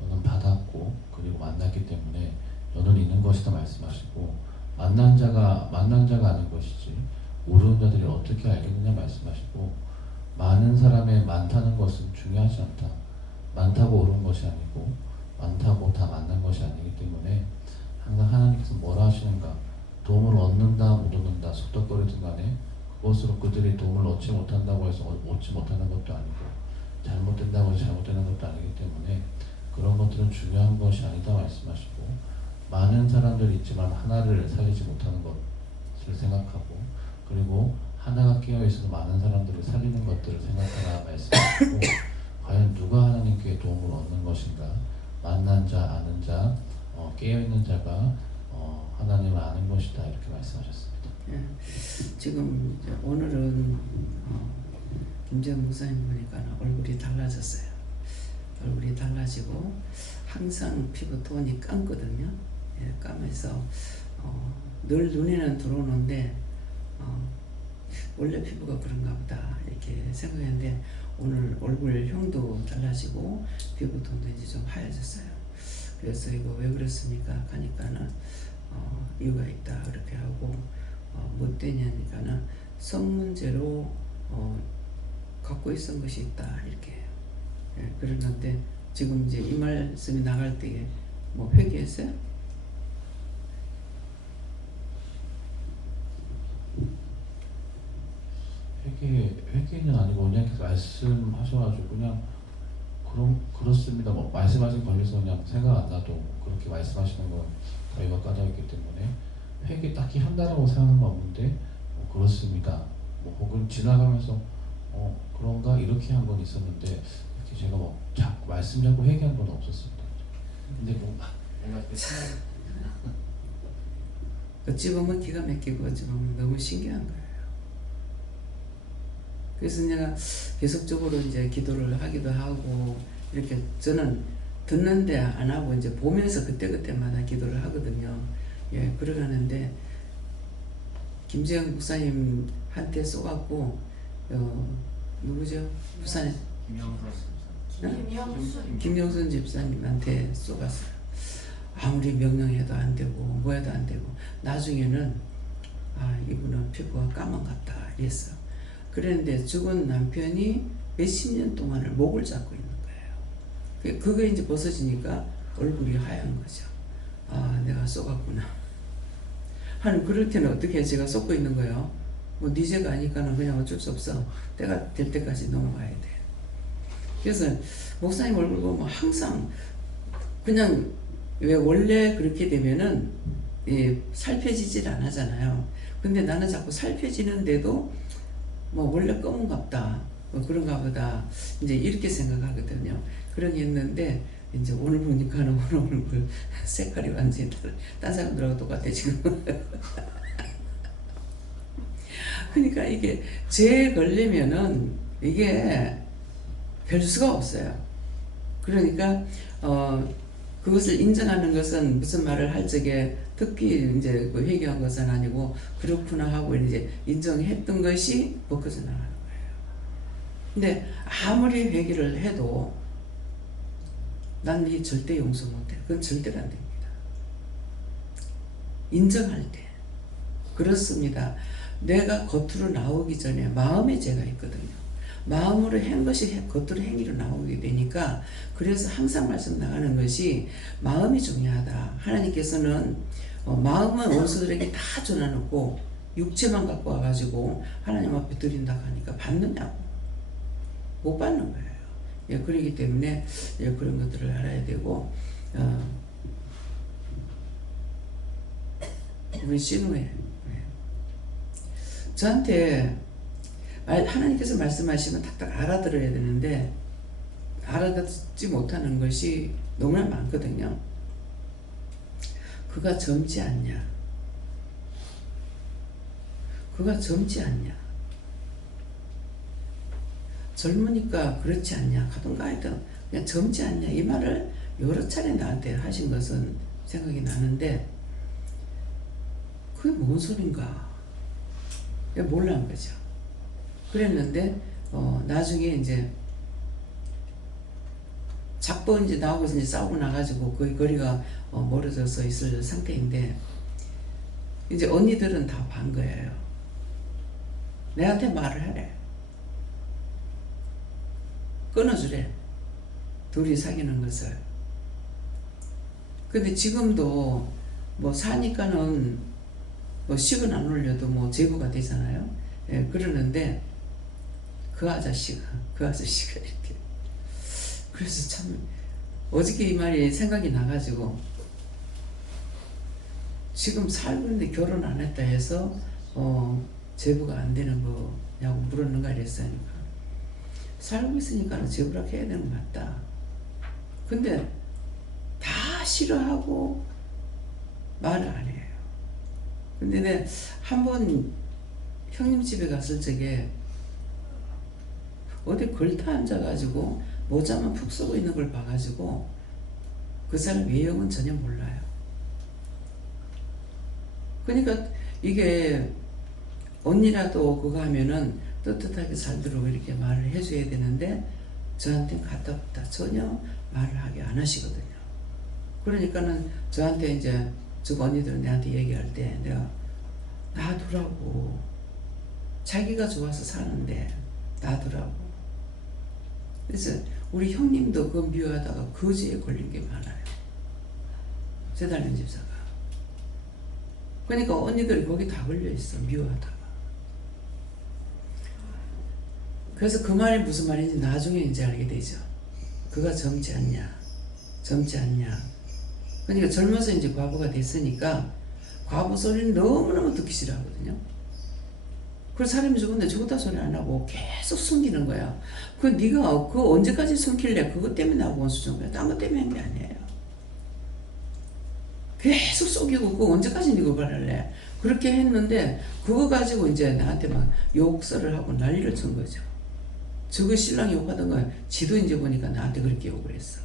너는 받았고 그리고 만났기 때문에 너는 있는 것이다 말씀하시고 만난 자가 아는 것이지 모르는 자들이 어떻게 알겠느냐 말씀하시고 많은 사람의 많다는 것은 중요하지 않다. 많다고 옳은 것이 아니고 많다고 다 만난 것이 아니기 때문에 항상 하나님께서 뭐라 하시는가 도움을 얻는다 못 얻는다 속닥거리든 간에 그것으로 그들이 도움을 얻지 못한다고 해서 얻지 못하는 것도 아니고 잘못된다고 해서 잘못되는 것도 아니기 때문에 그런 것들은 중요한 것이 아니다 말씀하시고 많은 사람들이 있지만 하나를 살리지 못하는 것을 생각하고 그리고 하나가 깨어있어서 많은 사람들을 살리는 것들을 생각하라 말씀하시고 과연 누가 하나님께 도움을 얻는 것인가 만난 자 아는 자 깨어있는 자가 하나님을 아는 것이다 이렇게 말씀하셨습니다. 예, 지금 이제 오늘은 김재현 목사님 보니까 얼굴이 달라졌어요. 얼굴이 달라지고 항상 피부 톤이 감거든요. 예, 감해서 늘 눈에는 들어오는데 원래 피부가 그런가 보다 이렇게 생각했는데 오늘 얼굴형도 달라지고 피부 톤도 이제 좀 하얘졌어요. 그래서 이거 왜 그렇습니까? 하니까는 이유가 있다 그렇게 하고 뭐 때냐니까는 성문제로 갖고 있었던 것이 있다 이렇게 예, 그러는데 지금 이제 이 말씀이 나갈 때에 뭐 회개했어요? 회개는 아니고 원장님께서 말씀하셔가지고 그냥 그렇습니다. 뭐 말씀하신 거기서 그냥 생각 안 나도 그렇게 말씀하시는 건 저희가 까다롭기 때문에 회개 딱히 한다라고 생각하는 건 없는데 그렇습니다. 뭐 혹은 지나가면서 그런가 이렇게 한 건 있었는데 이렇게 제가 뭐 자꾸 말씀 잡고 회개한 건 없었습니다. 근데 뭔가 어찌 보면 기가 막히고 어찌 보면 너무 신기한 거예요. 그래서 내가 계속적으로 이제 기도를 하기도 하고 이렇게 저는 듣는데 안 하고 이제 보면서 그때마다 기도를 하거든요. 예, 그러가는데 김재영 목사님한테 쏘갖고 누구죠? 부산에 김영순 집사님한테 쏘갔어요. 아무리 명령해도 안 되고 뭐해도 안 되고 나중에는 이분은 피부가 까만 같다 이랬어. 그런데 죽은 남편이 몇십 년 동안을 목을 잡고 있는 거예요. 그거 이제 벗어지니까 얼굴이 하얀 거죠. 내가 쏘갔구나. 그럴 때는 어떻게 제가 쏟고 있는 거예요? 뭐 네 죄가 아니까는 그냥 어쩔 수 없어. 때가 될 때까지 넘어가야 돼. 그래서 목사님 얼굴 보면 항상 그냥 왜 원래 그렇게 되면은 살펴지질 안 하잖아요. 근데 나는 자꾸 살펴지는데도 뭐 원래 검은갑다 뭐 그런가 보다 이제 이렇게 생각하거든요. 그러게 했는데 이제 오늘 보니까는 오늘 얼굴 색깔이 완전히 딴 사람들하고 똑같아 지금. 그러니까 이게 죄에 걸리면은 이게 별 수가 없어요. 그러니까 그것을 인정하는 것은 무슨 말을 할 적에 특히 이제 그 회개한 것은 아니고 그렇구나 하고 이제 인정했던 것이 벗겨져 나가는 거예요. 근데 아무리 회개를 해도 난 이 절대 용서 못해. 그건 절대로 안 됩니다. 인정할 때 그렇습니다. 내가 겉으로 나오기 전에 마음의 죄가 있거든요. 마음으로 한 것이 겉으로 행위로 나오게 되니까 그래서 항상 말씀 나가는 것이 마음이 중요하다. 하나님께서는 마음은 원수들에게 다 전해놓고 육체만 갖고 와가지고 하나님 앞에 드린다고 하니까 받느냐고 못 받는 거예요. 예, 그렇기 때문에 그런 것들을 알아야 되고 우리 신우에 저한테 하나님께서 말씀하시면 탁탁 알아들어야 되는데 알아듣지 못하는 것이 너무나 많거든요. 그가 젊지 않냐? 그가 젊지 않냐? 젊으니까 그렇지 않냐? 하든가 하여튼 그냥 젊지 않냐? 이 말을 여러 차례 나한테 하신 것은 생각이 나는데 그게 뭔 소린가? 몰라한 거죠. 그랬는데 나중에 이제 자꾸 이제 나하고 이제 싸우고 나가지고 거의 거리가 멀어져서 있을 상태인데 이제 언니들은 다 반 거예요. 내한테 말을 하래. 끊어주래. 둘이 사귀는 것을. 근데 지금도 뭐 사니까는 뭐 식은 안 올려도 뭐 제보가 되잖아요. 예, 그러는데 그 아저씨가 이렇게. 그래서 참 어저께 이 말이 생각이 나가지고 지금 살고 있는데 결혼 안 했다 해서 제보가 안 되는 거냐고 물었는가 이랬으니까 살고 있으니까 제보를 해야 되는 거 맞다. 근데 다 싫어하고 말을 안 해요. 근데 내가 한번 형님 집에 갔을 적에 어디 걸터 앉아가지고 모자만 푹 쓰고 있는 걸 봐가지고 그 사람 외형은 전혀 몰라요. 그러니까 이게 언니라도 그거 하면은 떳떳하게 살도록 이렇게 말을 해줘야 되는데 저한테는 갖다 붙다 전혀 말을 하게 안 하시거든요. 그러니까는 저한테 이제 저 언니들은 내한테 얘기할 때 내가 놔두라고, 자기가 좋아서 사는데 놔두라고. 그래서 우리 형님도 그 미워하다가 거지에 걸린 게 많아요. 세달년 집사가. 그러니까 언니들이 거기 다 걸려있어, 미워하다가. 그래서 그 말이 무슨 말인지 나중에 이제 알게 되죠. 그가 젊지 않냐, 젊지 않냐. 그러니까 젊어서 이제 과부가 됐으니까 과부 소리는 너무너무 듣기 싫어하거든요. 그래서 사람이 죽었는데 죽었다 소리 안 하고 계속 숨기는 거야. 네가 그 언제까지 숨길래? 그것 때문에 나하고 원수 준 거야. 딴 것 때문에 한 게 아니에요. 계속 속이고 그거 언제까지 네가 바랄래? 그렇게 했는데 그거 가지고 이제 나한테 막 욕설을 하고 난리를 친 거죠. 저거 신랑이 욕하던 건 지도 이제 보니까 나한테 그렇게 욕을 했어.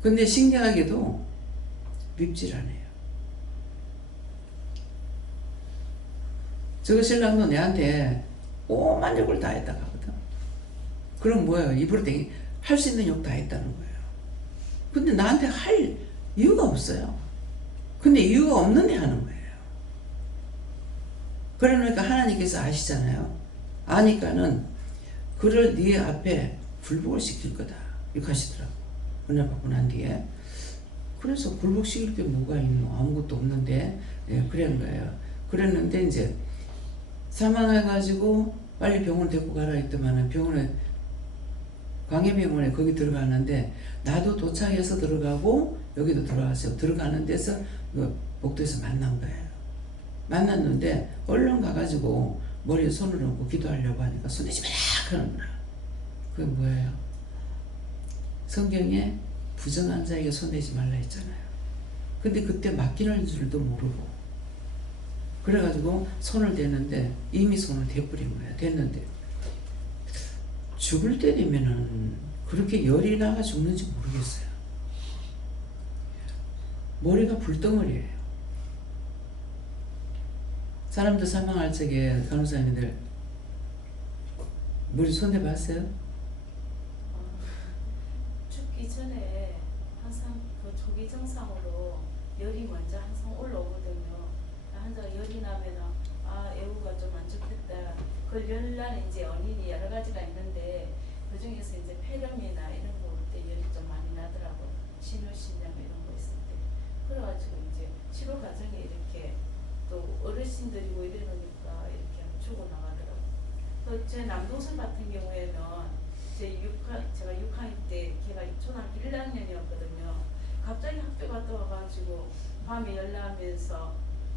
근데 신기하게도 밉질 않아요. 저거 신랑도 내한테 오만 욕을 다 했다 하거든. 그럼 뭐예요? 입으로 할 수 있는 욕 다 했다는 거예요. 근데 나한테 할 이유가 없어요. 근데 이유가 없는데 하는 거예요. 그러니까 하나님께서 아시잖아요. 아니까는 그를 네 앞에 굴복을 시킬 거다 이렇게 하시더라고. 은혜 받고 난 뒤에. 그래서 굴복시킬 게 뭐가 있노? 아무것도 없는데. 예, 그런 거예요. 그랬는데 이제 사망해가지고 빨리 병원 데리고 가라 했더만은 병원에, 광해병원에 거기 들어가는데 나도 도착해서 들어가고 여기도 들어갔어요. 들어가는 데서 복도에서 만난 거예요. 만났는데 얼른 가가지고 머리에 손을 얹고 기도하려고 하니까 손대지 마라 그러는 거야. 그게 뭐예요? 성경에 부정한 자에게 손대지 말라 했잖아요. 근데 그때 맡기는 줄도 모르고 그래가지고 손을 대는데 이미 손을 대버린 거야. 됐는데 죽을 때 되면은 그렇게 열이 나가 죽는지 모르겠어요. 머리가 불덩어리예요. 사람들 사망할 적에 간호사님들 머리 손대봤어요? 죽기 전에 항상 그 초기 증상으로 열이 먼저 항상 올라오거든요. 환자가 열이 나면은 애우가 좀 안 좋겠다. 그 열나는 이제 원인이 여러 가지가 있는데 그 중에서 이제 폐렴이나 이런 거 올 때 열이 좀 많이 나더라고. 신우신장 이런 거 있을 때. 그래가지고 이제 치료 과정에 이렇게 또 어르신들이고 이러니까 이렇게 죽어나가더라고. 그 제 남동생 같은 경우에는 제가 6학년 때 걔가 초등학교 1학년이었거든요. 갑자기 학교 갔다 와가지고 밤에 열나면서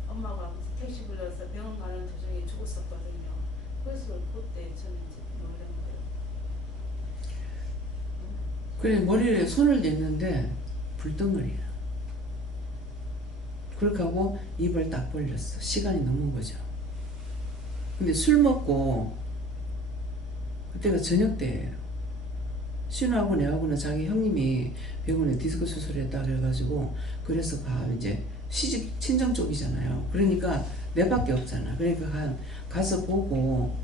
엄마가 택시 불러서 병원 가는 도중에 죽었었거든요. 그래서 그때 저는 이제 놀란 거예요. 그래 머리에 손을 댔는데 불덩어리야. 그렇게 하고 입을 딱 벌렸어. 시간이 넘은 거죠. 근데 술 먹고 그때가 저녁 때예요. 신우하고 내하고는 자기 형님이 병원에 디스크 수술했다 그래가지고 그래서 이제 시집 친정 쪽이잖아요. 그러니까 내밖에 없잖아. 그러니까 가서 보고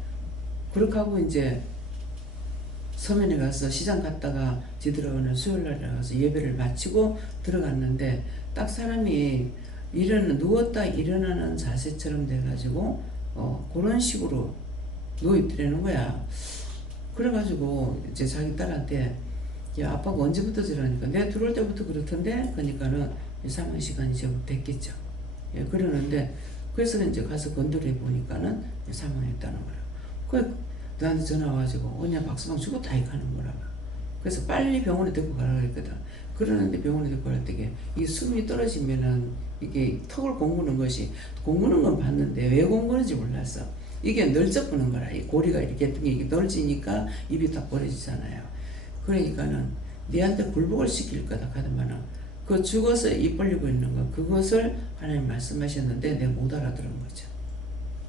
그렇게 하고 이제 서면에 가서 시장 갔다가 지들어오는 수요일날에 가서 예배를 마치고 들어갔는데 딱 사람이 누웠다 일어나는 자세처럼 돼가지고 그런 식으로 누워있더라는 거야. 그래가지고 이제 자기 딸한테 야 아빠가 언제부터 저러니까 내가 들어올 때부터 그렇던데 그러니까는 사망 시간이 제법 됐겠죠. 예, 그러는데 그래서 이제 가서 건드려 보니까는 사망했다는 거야. 그 나한테 전화 와가지고 언니야 박수방 죽었다 이가는 거라고. 그래서 빨리 병원에 데리고 가라 그랬거든. 그러는데 병원에 데리고 갈 때 이게 숨이 떨어지면은 이게 턱을 공구는 것이 공구는 건 봤는데 왜 공구는지 몰랐어. 이게 널쩍부는 거라. 이 고리가 이렇게 했던 게 이게 널지니까 입이 딱 벌어지잖아요. 그러니까는 니한테 굴복을 시킬 거다 하더만은 그 죽어서 입 벌리고 있는 거 그것을 하나님 말씀하셨는데 내가 못 알아들은 거죠.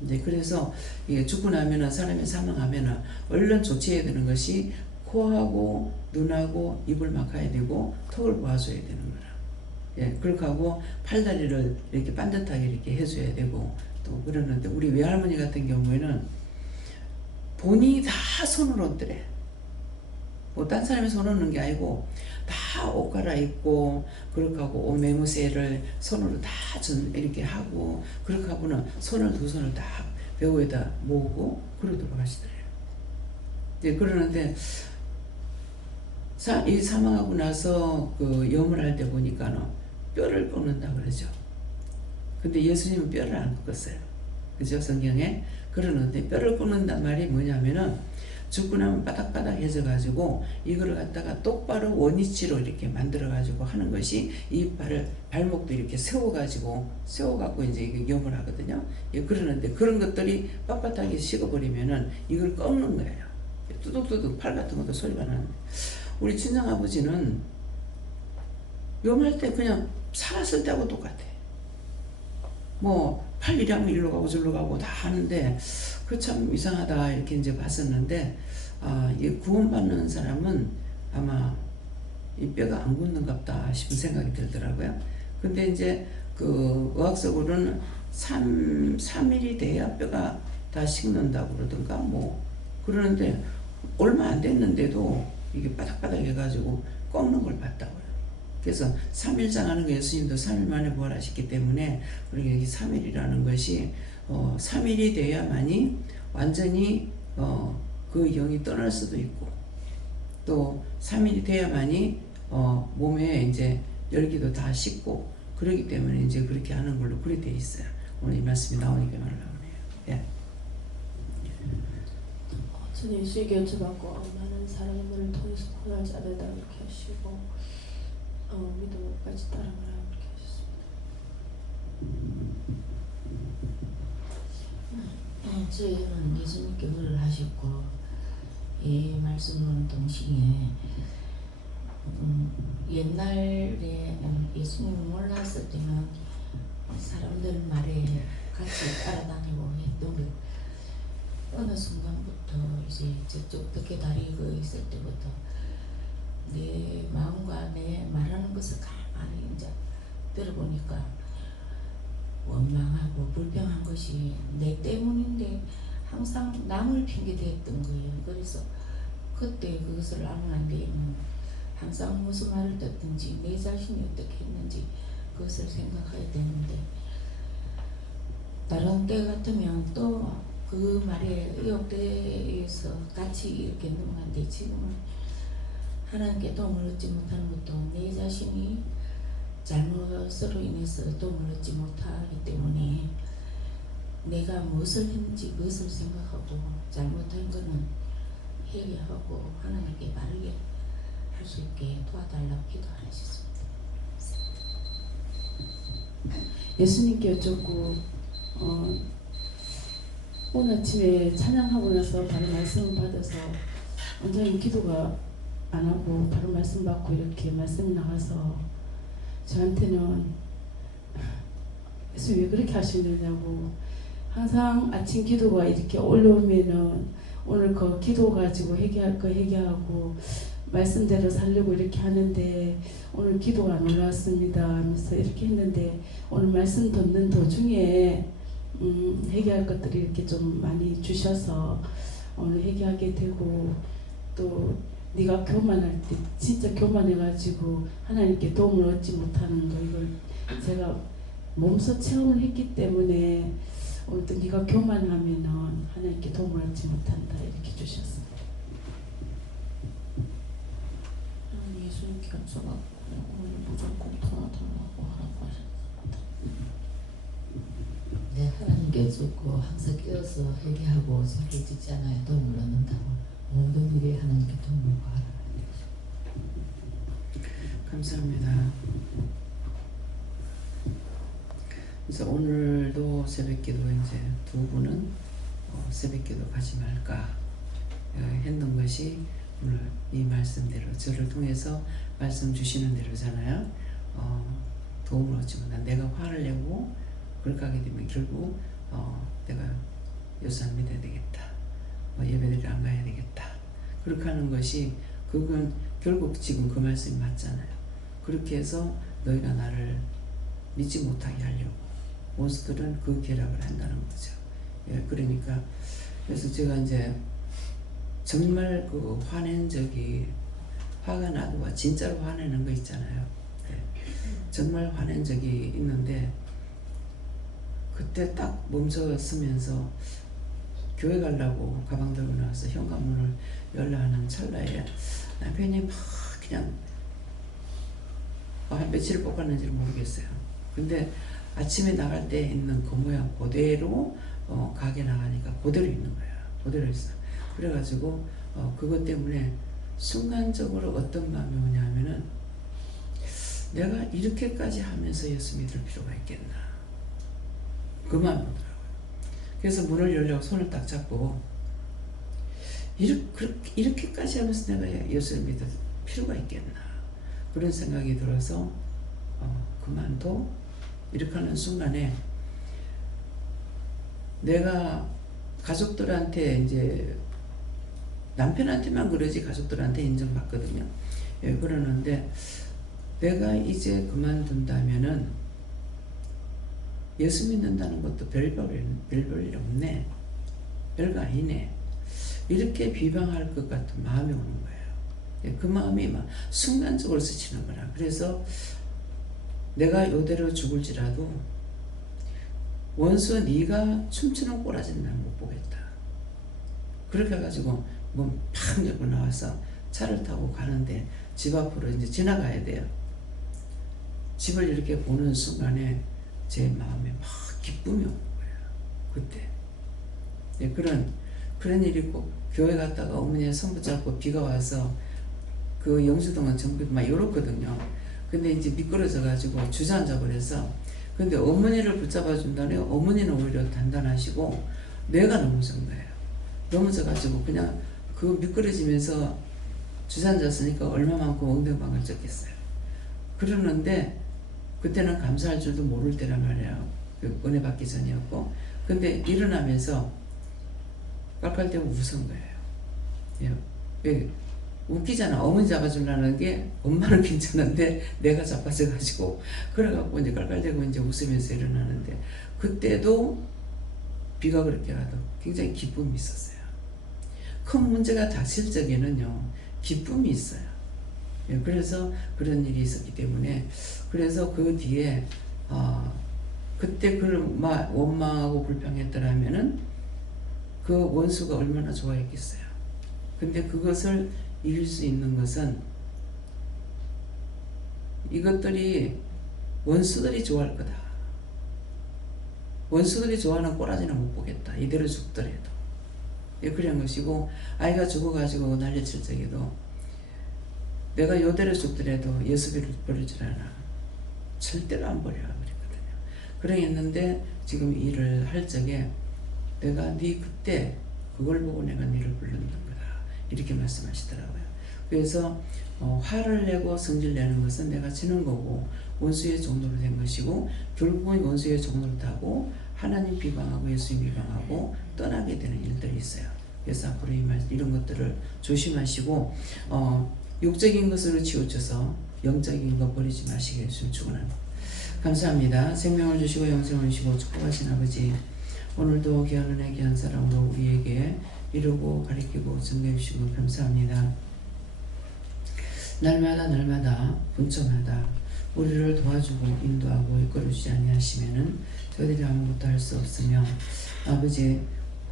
이제 그래서 이게 죽고 나면은 사람이 사망하면은 얼른 조치해야 되는 것이 코하고 눈하고 입을 막아야 되고 턱을 보아줘야 되는 거라. 예, 그렇게 하고 팔다리를 이렇게 반듯하게 이렇게 해줘야 되고 또 그러는데 우리 외할머니 같은 경우에는 본인이 다 손으로 얻더래. 뭐 딴 사람이 손 얻는 게 아니고 다 옷 갈아입고 그렇게 하고 옷 매무새를 손으로 다 이렇게 하고 그렇게 하고는 두 손을 다 배우에다 모으고 그러도록 하시더래요. 네, 그러는데 이 사망하고 나서 그 염을 할 때 보니까는 뼈를 꺾는다 그러죠. 근데 예수님은 뼈를 안 꺾었어요. 그죠? 성경에 그러는데 뼈를 꺾는단 말이 뭐냐면은 죽고 나면 바닥바닥해져 가지고 이거를 갖다가 똑바로 원위치로 이렇게 만들어 가지고 하는 것이 이 발목도 이렇게 세워갖고 이제 이게 염을 하거든요. 예, 그러는데 그런 것들이 빳빳하게 식어버리면은 이걸 꺾는 거예요. 뚜둑뚜둑 팔 같은 것도 소리가 나는데 우리 친정아버지는 염할 때 그냥 살았을 때하고 똑같아. 뭐 팔 이리 하면 일로 가고 저로 가고 다 하는데 그 참 이상하다 이렇게 이제 봤었는데 이 구원받는 사람은 아마 이 뼈가 안 굳는갑다 싶은 생각이 들더라고요. 근데 이제 그 의학적으로는 3일이 돼야 뼈가 다 식는다고 그러던가 뭐 그러는데 얼마 안 됐는데도 이게 바닥바닥 해가지고 꺾는 걸 봤다고요. 그래서 3일장 하는 거 예수님도 3일 만에 부활하셨기 때문에 우리가 이 3일이라는 것이 3일이 돼야만이 완전히 그 영이 떠날 수도 있고 또 3일이 돼야만이 몸에 이제 열기도 다 식고 그러기 때문에 이제 그렇게 하는 걸로 그렇게 돼 있어요. 오늘 이 말씀이 나오니까 말을 나오네요. 예. 저는 예수에게 여쭤봤고 많은 사람들을 통해서 구원할 자들다 이렇게 하시고 믿음까지 따라가라 이렇게 하셨습니다. 저희는 예수님께 물을 하셨고 이 말씀은 동시에 옛날에 예수님을 몰랐을 때는 사람들 말에 같이 따라다니고 했던 게 어느 순간부터 이제 저쪽 덕에 다리고 있을 때부터 내 마음과 내 말하는 것을 가만히 이제 들어보니까 원망하고 불평한 것이 내 때문인데 항상 남을 핑계대었던 거예요. 그래서 그때 그것을 알면 안 되면 항상 무슨 말을 듣든지 내 자신이 어떻게 했는지 그것을 생각해야 되는데 다른 때 같으면 또 그 말에 의혹돼서 같이 이렇게 넘어갔는데 지금은 하나님께 도움을 얻지 못하는 것도 내 자신이 잘못으로 인해서 도움을 얻지 못하기 때문에 내가 무엇을 했는지 그것을 생각하고 잘못한 것은 회개하고 하나님께 바르게 할 수 있게 도와달라고 기도하셨습니다. 예수님께 여쭙고 오늘 아침에 찬양하고 나서 바로 말씀을 받아서 원장님 기도가 안 하고 바로 말씀 받고 이렇게 말씀이 나와서 저한테는 그래서 왜 그렇게 하시느냐고. 항상 아침 기도가 이렇게 올라오면은 오늘 그 기도 가지고 회개할 거 회개하고 말씀대로 살려고 이렇게 하는데 오늘 기도가 안 올라왔습니다 하면서 이렇게 했는데 오늘 말씀 듣는 도중에 회개할 것들이 이렇게 좀 많이 주셔서 오늘 회개하게 되고, 또 네가 교만할 때 진짜 교만해가지고 하나님께 도움을 얻지 못하는 거, 이걸 제가 몸소 체험을 했기 때문에 오늘 또 네가 교만하면은 하나님께 도움을 얻지 못한다 이렇게 주셨습니다. 예수님께 감사하고 오늘 무조건 통화하라고 하라고 하셨습니다. 네, 하나님께 좋고 항상 깨어서 회개하고 소리 짓지 않아야 도움을 얻는다고 모든 일에 하나님께 도움을 구하라. 감사합니다. 그래서 오늘도 새벽기도 이제 두 분은 새벽기도 가지 말까 했는 것이 오늘 이 말씀대로 저를 통해서 말씀 주시는 대로잖아요. 도움을 얻지 못한 내가 화를 내고 그렇게 하게 되면 결국 내가 예수 안 믿어야 되겠다, 예배드리러 안 가야 되겠다, 그렇게 하는 것이 그건 결국 지금 그 말씀이 맞잖아요. 그렇게 해서 너희가 나를 믿지 못하게 하려고 원수들은 그 계략을 한다는 거죠. 예, 그러니까 그래서 제가 이제 정말 그 화낸 적이, 화가 나도 진짜로 화내는 거 있잖아요. 예, 정말 화낸 적이 있는데 그때 딱 멈춰서면서 교회 가려고 가방 들고 나와서 현관문을 열라하는 찰나에 남편이 막 그냥 한 며칠을 볶았는지를 모르겠어요. 근데 아침에 나갈 때 있는 그 모양 그대로 가게 나가니까 그대로 있는 거야. 그대로 있어. 그래가지고 그것 때문에 순간적으로 어떤 마음이 오냐면은 내가 이렇게까지 하면서 예수 믿을 필요가 있겠나, 그 마음이 오더라고요. 그래서 문을 열려고 손을 딱 잡고 이렇게까지 하면서 내가 예수를 믿을 필요가 있겠나, 그런 생각이 들어서 그만둬 이렇게 하는 순간에 내가 가족들한테 이제 남편한테만 그러지 가족들한테 인정받거든요. 예, 그러는데 내가 이제 그만둔다면은 예수 믿는다는 것도 별볼일 없네, 별거 아니네, 이렇게 비방할 것 같은 마음이 오는 거예요. 예, 그 마음이 막 순간적으로 스치는 거라. 그래서 내가 이대로 죽을지라도 원수 네가 춤추는 꼬라지는 난 못 보겠다. 그렇게 해가지고 문 팍 열고 나와서 차를 타고 가는데 집 앞으로 이제 지나가야 돼요. 집을 이렇게 보는 순간에 제 마음에 막 기쁨이 오는 거예요. 그때. 예, 그런 일이 있고, 교회 갔다가 어머니의 손 붙잡고 비가 와서 그 영주동은 전부 막 이렇거든요. 근데 이제 미끄러져가지고 주저앉아 버려서, 근데 어머니를 붙잡아 준다네. 어머니는 오히려 단단하시고 내가 넘어진 거예요. 넘어져가지고 그냥 그 미끄러지면서 주저앉았으니까 얼마만큼 엉덩방을 쪘겠어요. 그러는데 그때는 감사할 줄도 모를 때란 말이에요. 그 은혜 받기 전이었고. 근데 일어나면서 깔깔대고 웃은 거예요. 예, 왜 웃기잖아. 어머니 잡아주려는 게 엄마는 괜찮은데 내가 자빠져가지고 그래갖고 이제 깔깔대고 이제 웃으면서 일어나는데, 그때도 비가 그렇게 와도 굉장히 기쁨이 있었어요. 큰 문제가 닥칠 적에는요 기쁨이 있어요. 예, 그래서 그런 일이 있었기 때문에, 그래서 그 뒤에 그때 그걸 원망하고 불평했더라면은 그 원수가 얼마나 좋아했겠어요. 근데 그것을 이길 수 있는 것은 이것들이 원수들이 좋아할 거다. 원수들이 좋아하는 꼬라지는 못 보겠다. 이대로 죽더라도. 예, 그런 것이고, 아이가 죽어가지고 난리칠 적에도 내가 요대로 죽더라도 예수를 버릴 줄 알아. 절대로 안 버려. 그랬거든요. 그랬는데 지금 일을 할 적에 내가 네 그때 그걸 보고 내가 너를 부르는 거다. 이렇게 말씀하시더라고요. 그래서 화를 내고 성질 내는 것은 내가 지는 거고 원수의 종로로 된 것이고 결국은 원수의 종로를 타고 하나님 비방하고 예수님 비방하고 떠나게 되는 일들이 있어요. 그래서 앞으로 이런 것들을 조심하시고 육적인 것으로 치우쳐서 영적인 것 버리지 마시게 해주시면 축원합니다. 감사합니다. 생명을 주시고 영생을 주시고 축복하신 아버지, 오늘도 귀한 은혜 귀한 사랑으로 우리에게 이루고 가리키고 증거해 주시고 감사합니다. 날마다 분초마다 우리를 도와주고 인도하고 이끌어주지 아니하시면은 저희들이 아무것도 할 수 없으며 아버지,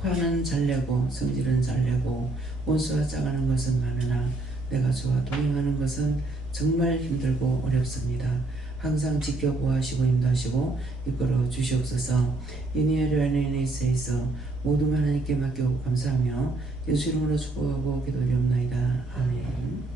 화는 잘 내고 성질은 잘 내고 원수와 짜가는 것은 많으나 내가 저와 동행하는 것은 정말 힘들고 어렵습니다. 항상 지켜보아하시고 인도하시고 이끌어 주시옵소서. 이니에르 안에니스에서 모든 하나님께 맡기고 감사하며 예수 이름으로 축복하고 기도드리옵나이다. 아멘.